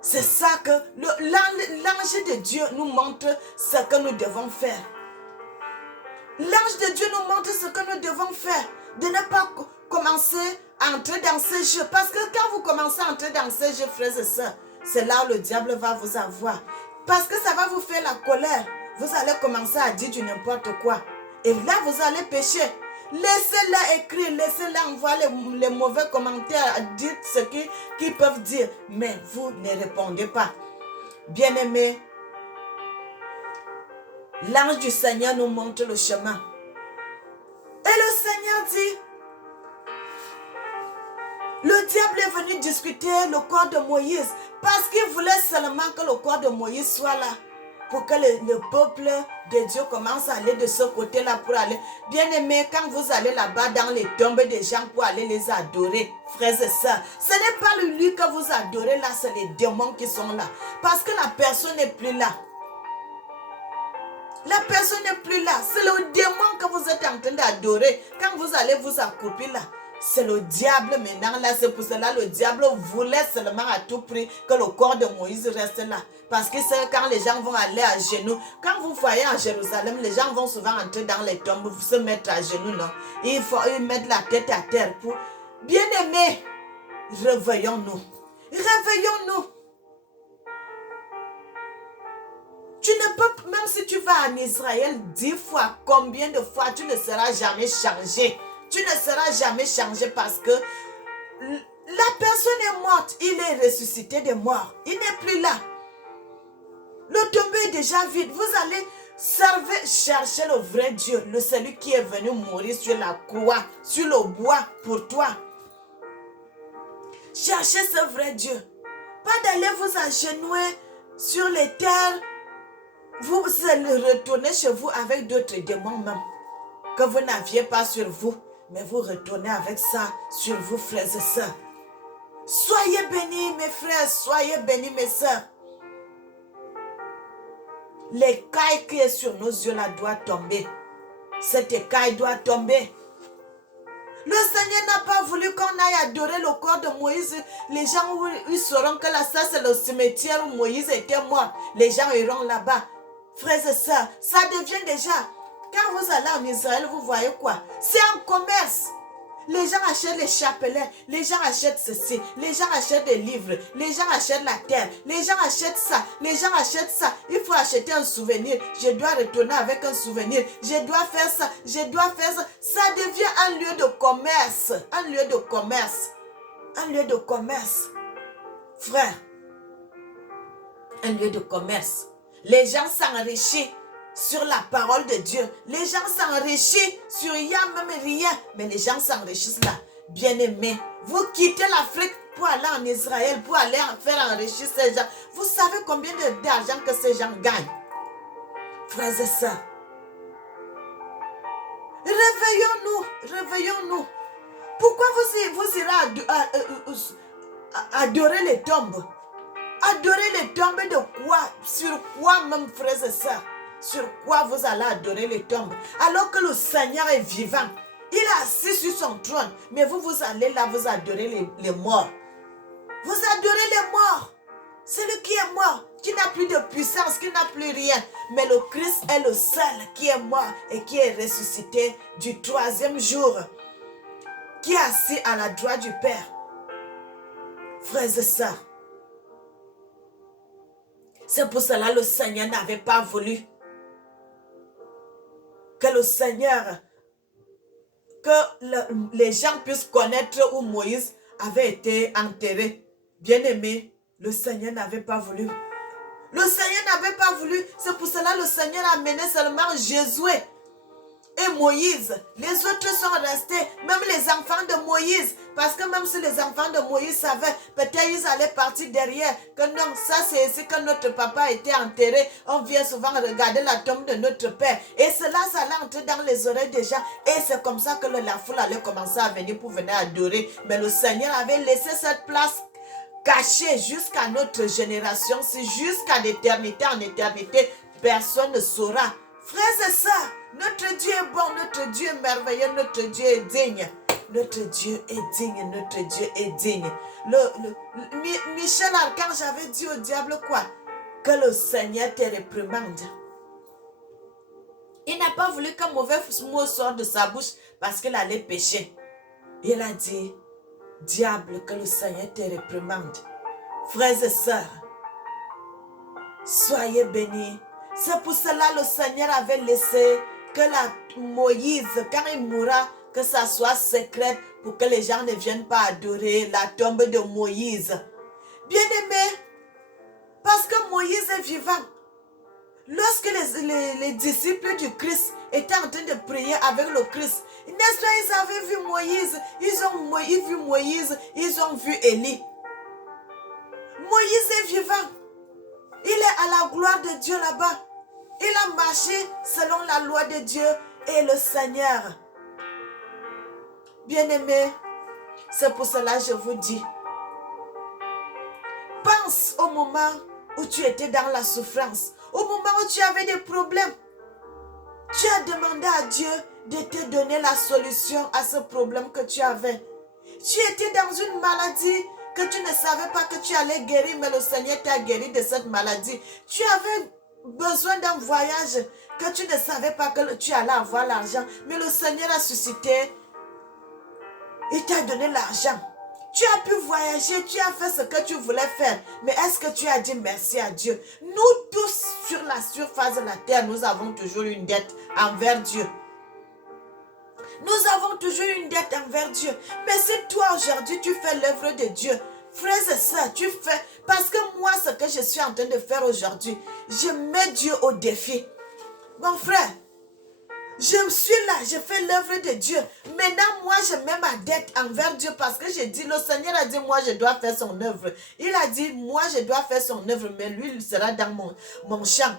C'est ça que l'ange de Dieu nous montre ce que nous devons faire. L'ange de Dieu nous montre ce que nous devons faire. De ne pas commencer à entrer dans ces jeux. Parce que quand vous commencez à entrer dans ces jeux, frères et sœurs, c'est là où le diable va vous avoir. Parce que ça va vous faire la colère. Vous allez commencer à dire du n'importe quoi. Et là, vous allez pécher. Laissez-la écrire, laissez-la envoyer les mauvais commentaires, dites ce qu'ils peuvent dire. Mais vous ne répondez pas. Bien-aimés, l'ange du Seigneur nous montre le chemin. Et le Seigneur dit, le diable est venu discuter le corps de Moïse parce qu'il voulait seulement que le corps de Moïse soit là pour que le peuple de Dieu commence à aller de ce côté-là pour aller. Bien aimé, quand vous allez là-bas dans les tombes des gens pour aller les adorer, frères et sœurs, ce n'est pas lui que vous adorez là, c'est les démons qui sont là. Parce que la personne n'est plus là. La personne n'est plus là. C'est le démon que vous êtes en train d'adorer. Quand vous allez vous accroupir là, c'est le diable maintenant là. C'est pour cela que le diable voulait seulement à tout prix que le corps de Moïse reste là. Parce que c'est quand les gens vont aller à genoux. Quand vous voyez en Jérusalem, les gens vont souvent entrer dans les tombes, se mettre à genoux, non? Ils mettent la tête à terre pour... Bien-aimés, réveillons-nous. Réveillons-nous. Tu ne peux, même si tu vas en Israël 10 fois, combien de fois, tu ne seras jamais changé. Tu ne seras jamais changé parce que la personne est morte. Il est ressuscité des morts. Il n'est plus là. Le tombeau est déjà vide. Vous allez chercher le vrai Dieu, celui qui est venu mourir sur la croix, sur le bois pour toi. Cherchez ce vrai Dieu. Pas d'aller vous agenouiller sur les terres. Vous allez retourner chez vous avec d'autres démons même. Que vous n'aviez pas sur vous. Mais vous retournez avec ça sur vous, frères et sœurs. Soyez bénis, mes frères. Soyez bénis, mes sœurs. L'écaille qui est sur nos yeux là doit tomber. Cette écaille doit tomber. Le Seigneur n'a pas voulu qu'on aille adorer le corps de Moïse. Les gens, ils sauront que là, ça c'est le cimetière où Moïse était mort. Les gens iront là-bas. Frères et sœurs, ça devient déjà... Quand vous allez en Israël, vous voyez quoi? C'est un commerce. Les gens achètent les chapelets, les gens achètent ceci, les gens achètent des livres, les gens achètent la terre, les gens achètent ça, les gens achètent ça. Il faut acheter un souvenir. Je dois retourner avec un souvenir. Je dois faire ça, je dois faire ça. Ça devient un lieu de commerce. Un lieu de commerce. Un lieu de commerce. Frère, un lieu de commerce. Les gens s'enrichissent sur la parole de Dieu. Les gens s'enrichissent sur rien, même rien. Mais les gens s'enrichissent là. Bien-aimés, vous quittez l'Afrique pour aller en Israël, pour aller faire enrichir ces gens. Vous savez combien d'argent que ces gens gagnent? Frères et sœurs, réveillons-nous, réveillons-nous. Pourquoi vous irez adorer les tombes? Adorer les tombes de quoi? Sur quoi même, frères et sœurs? Sur quoi vous allez adorer les tombes? Alors que le Seigneur est vivant. Il est assis sur son trône. Mais vous allez là, vous adorez les morts. Vous adorez les morts. Celui qui est mort, qui n'a plus de puissance, qui n'a plus rien. Mais le Christ est le seul qui est mort et qui est ressuscité du troisième jour. Qui est assis à la droite du Père. Frères et sœurs. C'est pour cela que le Seigneur n'avait pas voulu que le Seigneur, les gens puissent connaître où Moïse avait été enterré. Bien-aimé, le Seigneur n'avait pas voulu. Le Seigneur n'avait pas voulu. C'est pour cela que le Seigneur a mené seulement Josué et Moïse. Les autres sont restés, même les enfants de Moïse. Parce que même si les enfants de Moïse savaient, peut-être ils allaient partir derrière. Que non, ça c'est ici que notre papa a été enterré. On vient souvent regarder la tombe de notre père. Et cela, ça allait entrer dans les oreilles des gens. Et c'est comme ça que la foule allait commencer à venir pour venir adorer. Mais le Seigneur avait laissé cette place cachée jusqu'à notre génération. C'est jusqu'à l'éternité en éternité. Personne ne saura. Frères et sœurs, notre Dieu est bon, notre Dieu est merveilleux, notre Dieu est digne. Notre Dieu est digne, notre Dieu est digne. Michel Archange avait dit au diable quoi? Que le Seigneur te réprimande. Il n'a pas voulu qu'un mauvais mot sorte de sa bouche parce qu'il allait pécher. Il a dit, diable, que le Seigneur te réprimande. Frères et sœurs, soyez bénis. C'est pour cela que le Seigneur avait laissé que Moïse, quand il mourra, que ça soit secret pour que les gens ne viennent pas adorer la tombe de Moïse. Bien-aimé, parce que Moïse est vivant. Lorsque les disciples du Christ étaient en train de prier avec le Christ, n'est-ce pas, ils avaient vu Moïse, ils ont vu Élie. Moïse est vivant. Il est à la gloire de Dieu là-bas. Il a marché selon la loi de Dieu et le Seigneur. Bien-aimé, c'est pour cela que je vous dis, pense au moment où tu étais dans la souffrance, au moment où tu avais des problèmes. Tu as demandé à Dieu de te donner la solution à ce problème que tu avais. Tu étais dans une maladie que tu ne savais pas que tu allais guérir, mais le Seigneur t'a guéri de cette maladie. Tu avais besoin d'un voyage que tu ne savais pas que tu allais avoir l'argent, mais le Seigneur a suscité. Il t'a donné l'argent. Tu as pu voyager, tu as fait ce que tu voulais faire. Mais est-ce que tu as dit merci à Dieu? Nous tous, sur la surface de la terre, nous avons toujours une dette envers Dieu. Nous avons toujours une dette envers Dieu. Mais si toi, aujourd'hui, tu fais l'œuvre de Dieu, frères et sœurs, tu fais... Parce que moi, ce que je suis en train de faire aujourd'hui, je mets Dieu au défi. Mon frère, je suis là, je fais l'œuvre de Dieu. Maintenant, moi, je mets ma dette envers Dieu parce que j'ai dit, le Seigneur a dit, moi, je dois faire son œuvre. Il a dit, moi, je dois faire son œuvre, mais lui, il sera dans mon champ.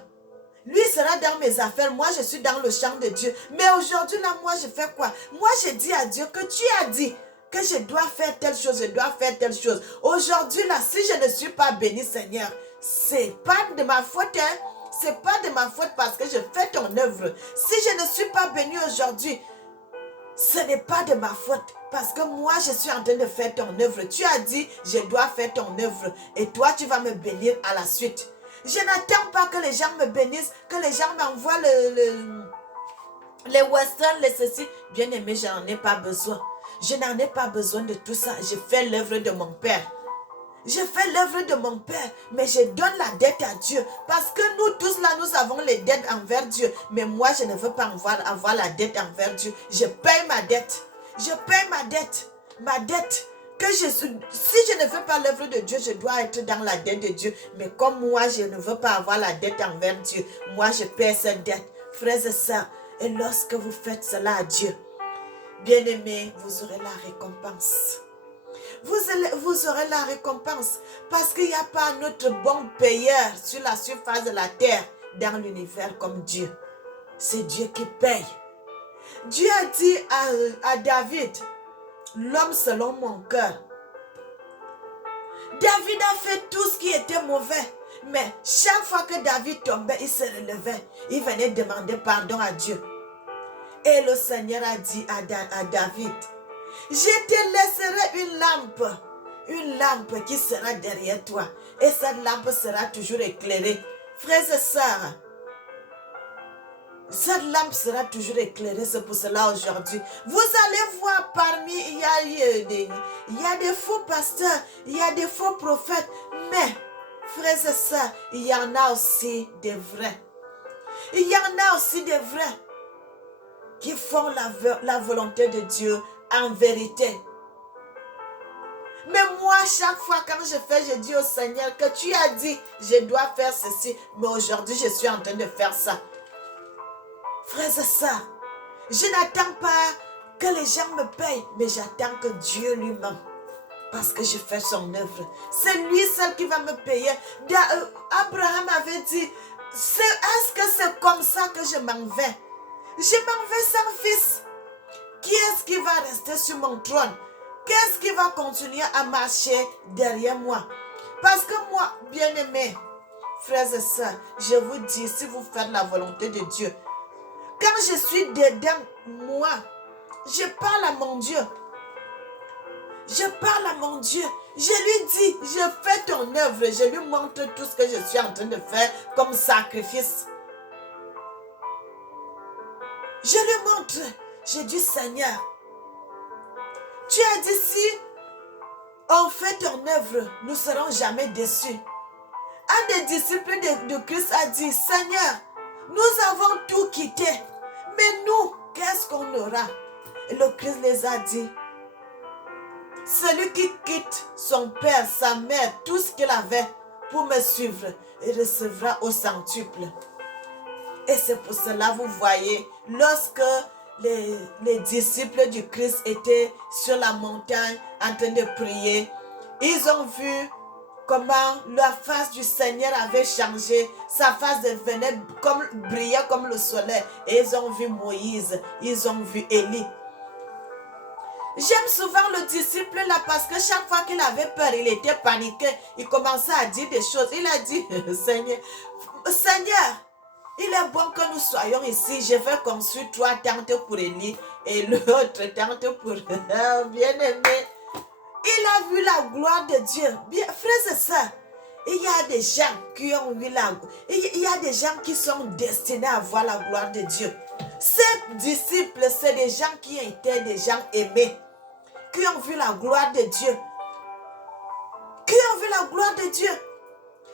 Lui sera dans mes affaires, moi, je suis dans le champ de Dieu. Mais aujourd'hui, là, moi, je fais quoi? Moi, je dis à Dieu que tu as dit que je dois faire telle chose, je dois faire telle chose. Aujourd'hui, là, si je ne suis pas béni, Seigneur, c'est pas de ma faute, hein? C'est pas de ma faute parce que je fais ton œuvre. Si je ne suis pas béni aujourd'hui, ce n'est pas de ma faute parce que moi, je suis en train de faire ton œuvre. Tu as dit, je dois faire ton œuvre et toi, tu vas me bénir à la suite. Je n'attends pas que les gens me bénissent, que les gens m'envoient les westerns, les ceci. Bien aimé, je n'en ai pas besoin. Je n'en ai pas besoin de tout ça. Je fais l'œuvre de mon Père. Je fais l'œuvre de mon Père, mais je donne la dette à Dieu. Parce que nous tous là, nous avons les dettes envers Dieu. Mais moi, je ne veux pas avoir la dette envers Dieu. Je paye ma dette. Je paye ma dette. Ma dette. Si je ne veux pas l'œuvre de Dieu, je dois être dans la dette de Dieu. Mais comme moi, je ne veux pas avoir la dette envers Dieu, moi, je paie cette dette. Frères et sœurs, et lorsque vous faites cela à Dieu, bien-aimés, vous aurez la récompense. Vous aurez la récompense parce qu'il n'y a pas un autre bon payeur sur la surface de la terre dans l'univers comme Dieu. C'est Dieu qui paye. Dieu a dit à David, l'homme selon mon cœur. David a fait tout ce qui était mauvais. Mais chaque fois que David tombait, il se relevait. Il venait demander pardon à Dieu. Et le Seigneur a dit à David, je te laisserai une lampe qui sera derrière toi. Et cette lampe sera toujours éclairée. Frères et sœurs, cette lampe sera toujours éclairée, c'est pour cela aujourd'hui. Vous allez voir parmi, il y a des faux pasteurs, il y a des faux prophètes, mais, frères et sœurs, il y en a aussi des vrais. Il y en a aussi des vrais qui font la volonté de Dieu en vérité. Mais moi, chaque fois quand je dis au Seigneur que tu as dit, je dois faire ceci, mais aujourd'hui, je suis en train de faire ça. Frères et sœurs, je n'attends pas que les gens me payent, mais j'attends que Dieu lui-même, parce que je fais son œuvre. C'est lui seul qui va me payer. Abraham avait dit, est-ce que c'est comme ça que je m'en vais? Je m'en vais sans fils. Qui est-ce qui va rester sur mon trône? Qu'est-ce qui va continuer à marcher derrière moi? Parce que moi, bien-aimés, frères et sœurs, je vous dis, si vous faites la volonté de Dieu, quand je suis dedans, moi, je parle à mon Dieu. Je parle à mon Dieu. Je lui dis, je fais ton œuvre. Je lui montre tout ce que je suis en train de faire comme sacrifice. Je lui montre. Je dis, Seigneur, tu as dit si on fait ton œuvre, nous ne serons jamais déçus. Un des disciples de Christ a dit, Seigneur, nous avons tout quitté, mais nous, qu'est-ce qu'on aura? Et le Christ les a dit, celui qui quitte son père, sa mère, tout ce qu'il avait pour me suivre, il recevra au centuple. Et c'est pour cela, vous voyez, lorsque les disciples du Christ étaient sur la montagne en train de prier, ils ont vu comment la face du Seigneur avait changé. Sa face devenait brillait comme le soleil. Et ils ont vu Moïse, ils ont vu Élie. J'aime souvent le disciple là parce que chaque fois qu'il avait peur, il était paniqué. Il commençait à dire des choses. Il a dit, Seigneur, il est bon que nous soyons ici. Je vais construire 3 tentes pour Élie et l'autre tente pour bien-aimé. Il a vu la gloire de Dieu. Bien, frères et sœurs, il y a des gens qui ont vu la gloire. Il y a des gens qui sont destinés à voir la gloire de Dieu. Ces disciples, c'est des gens qui étaient des gens aimés, qui ont vu la gloire de Dieu. Qui ont vu la gloire de Dieu.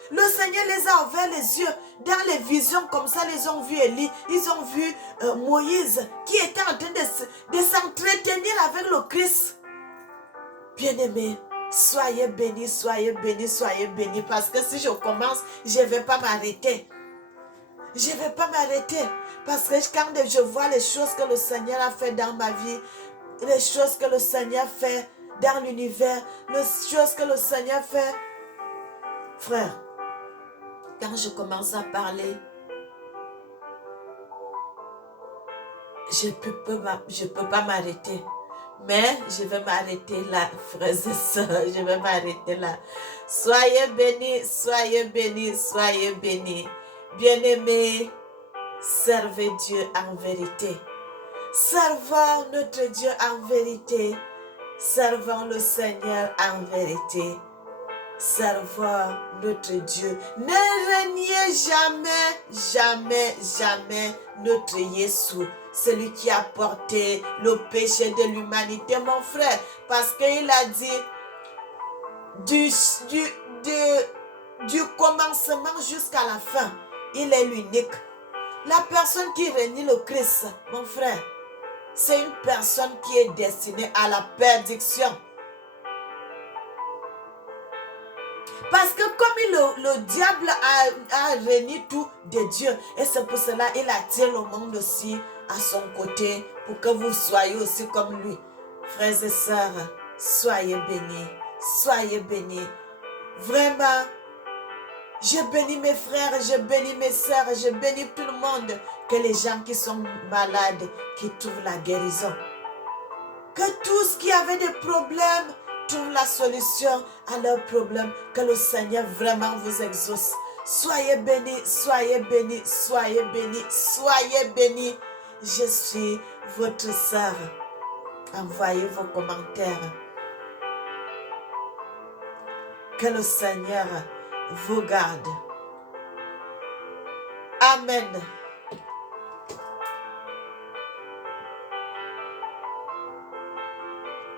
Le Seigneur les a ouverts les yeux. Dans les visions comme ça, ils ont vu Élie, ils ont vu Moïse, qui était en train de s'entretenir avec le Christ. Bien-aimés, soyez bénis, soyez bénis, soyez bénis. Parce que si je commence, je ne vais pas m'arrêter. Je ne vais pas m'arrêter. Parce que quand je vois les choses que le Seigneur a fait dans ma vie, les choses que le Seigneur fait dans l'univers, les choses que le Seigneur fait, frère, quand je commence à parler, je peux pas m'arrêter. Mais je vais m'arrêter là, frères et sœurs, je vais m'arrêter là. Soyez bénis, soyez bénis, soyez bénis. Bien-aimés, servez Dieu en vérité. Servons notre Dieu en vérité. Servons le Seigneur en vérité. Servons notre Dieu. Ne reniez jamais, jamais, jamais notre Jésus. Celui qui a porté le péché de l'humanité, mon frère. Parce qu'il a dit, du commencement jusqu'à la fin, il est l'unique. La personne qui renie le Christ, mon frère, c'est une personne qui est destinée à la perdition. Parce que comme le diable a renié tout de Dieu, et c'est pour cela qu'il attire le monde aussi à son côté, pour que vous soyez aussi comme lui. Frères et sœurs, soyez bénis, soyez bénis. Vraiment, je bénis mes frères, je bénis mes sœurs, je bénis tout le monde. Que les gens qui sont malades, qui trouvent la guérison. Que tous qui avaient des problèmes trouvent la solution à leurs problèmes. Que le Seigneur vraiment vous exauce. Soyez bénis, soyez bénis, soyez bénis, soyez bénis. Je suis votre sœur. Envoyez vos commentaires. Que le Seigneur vous garde. Amen.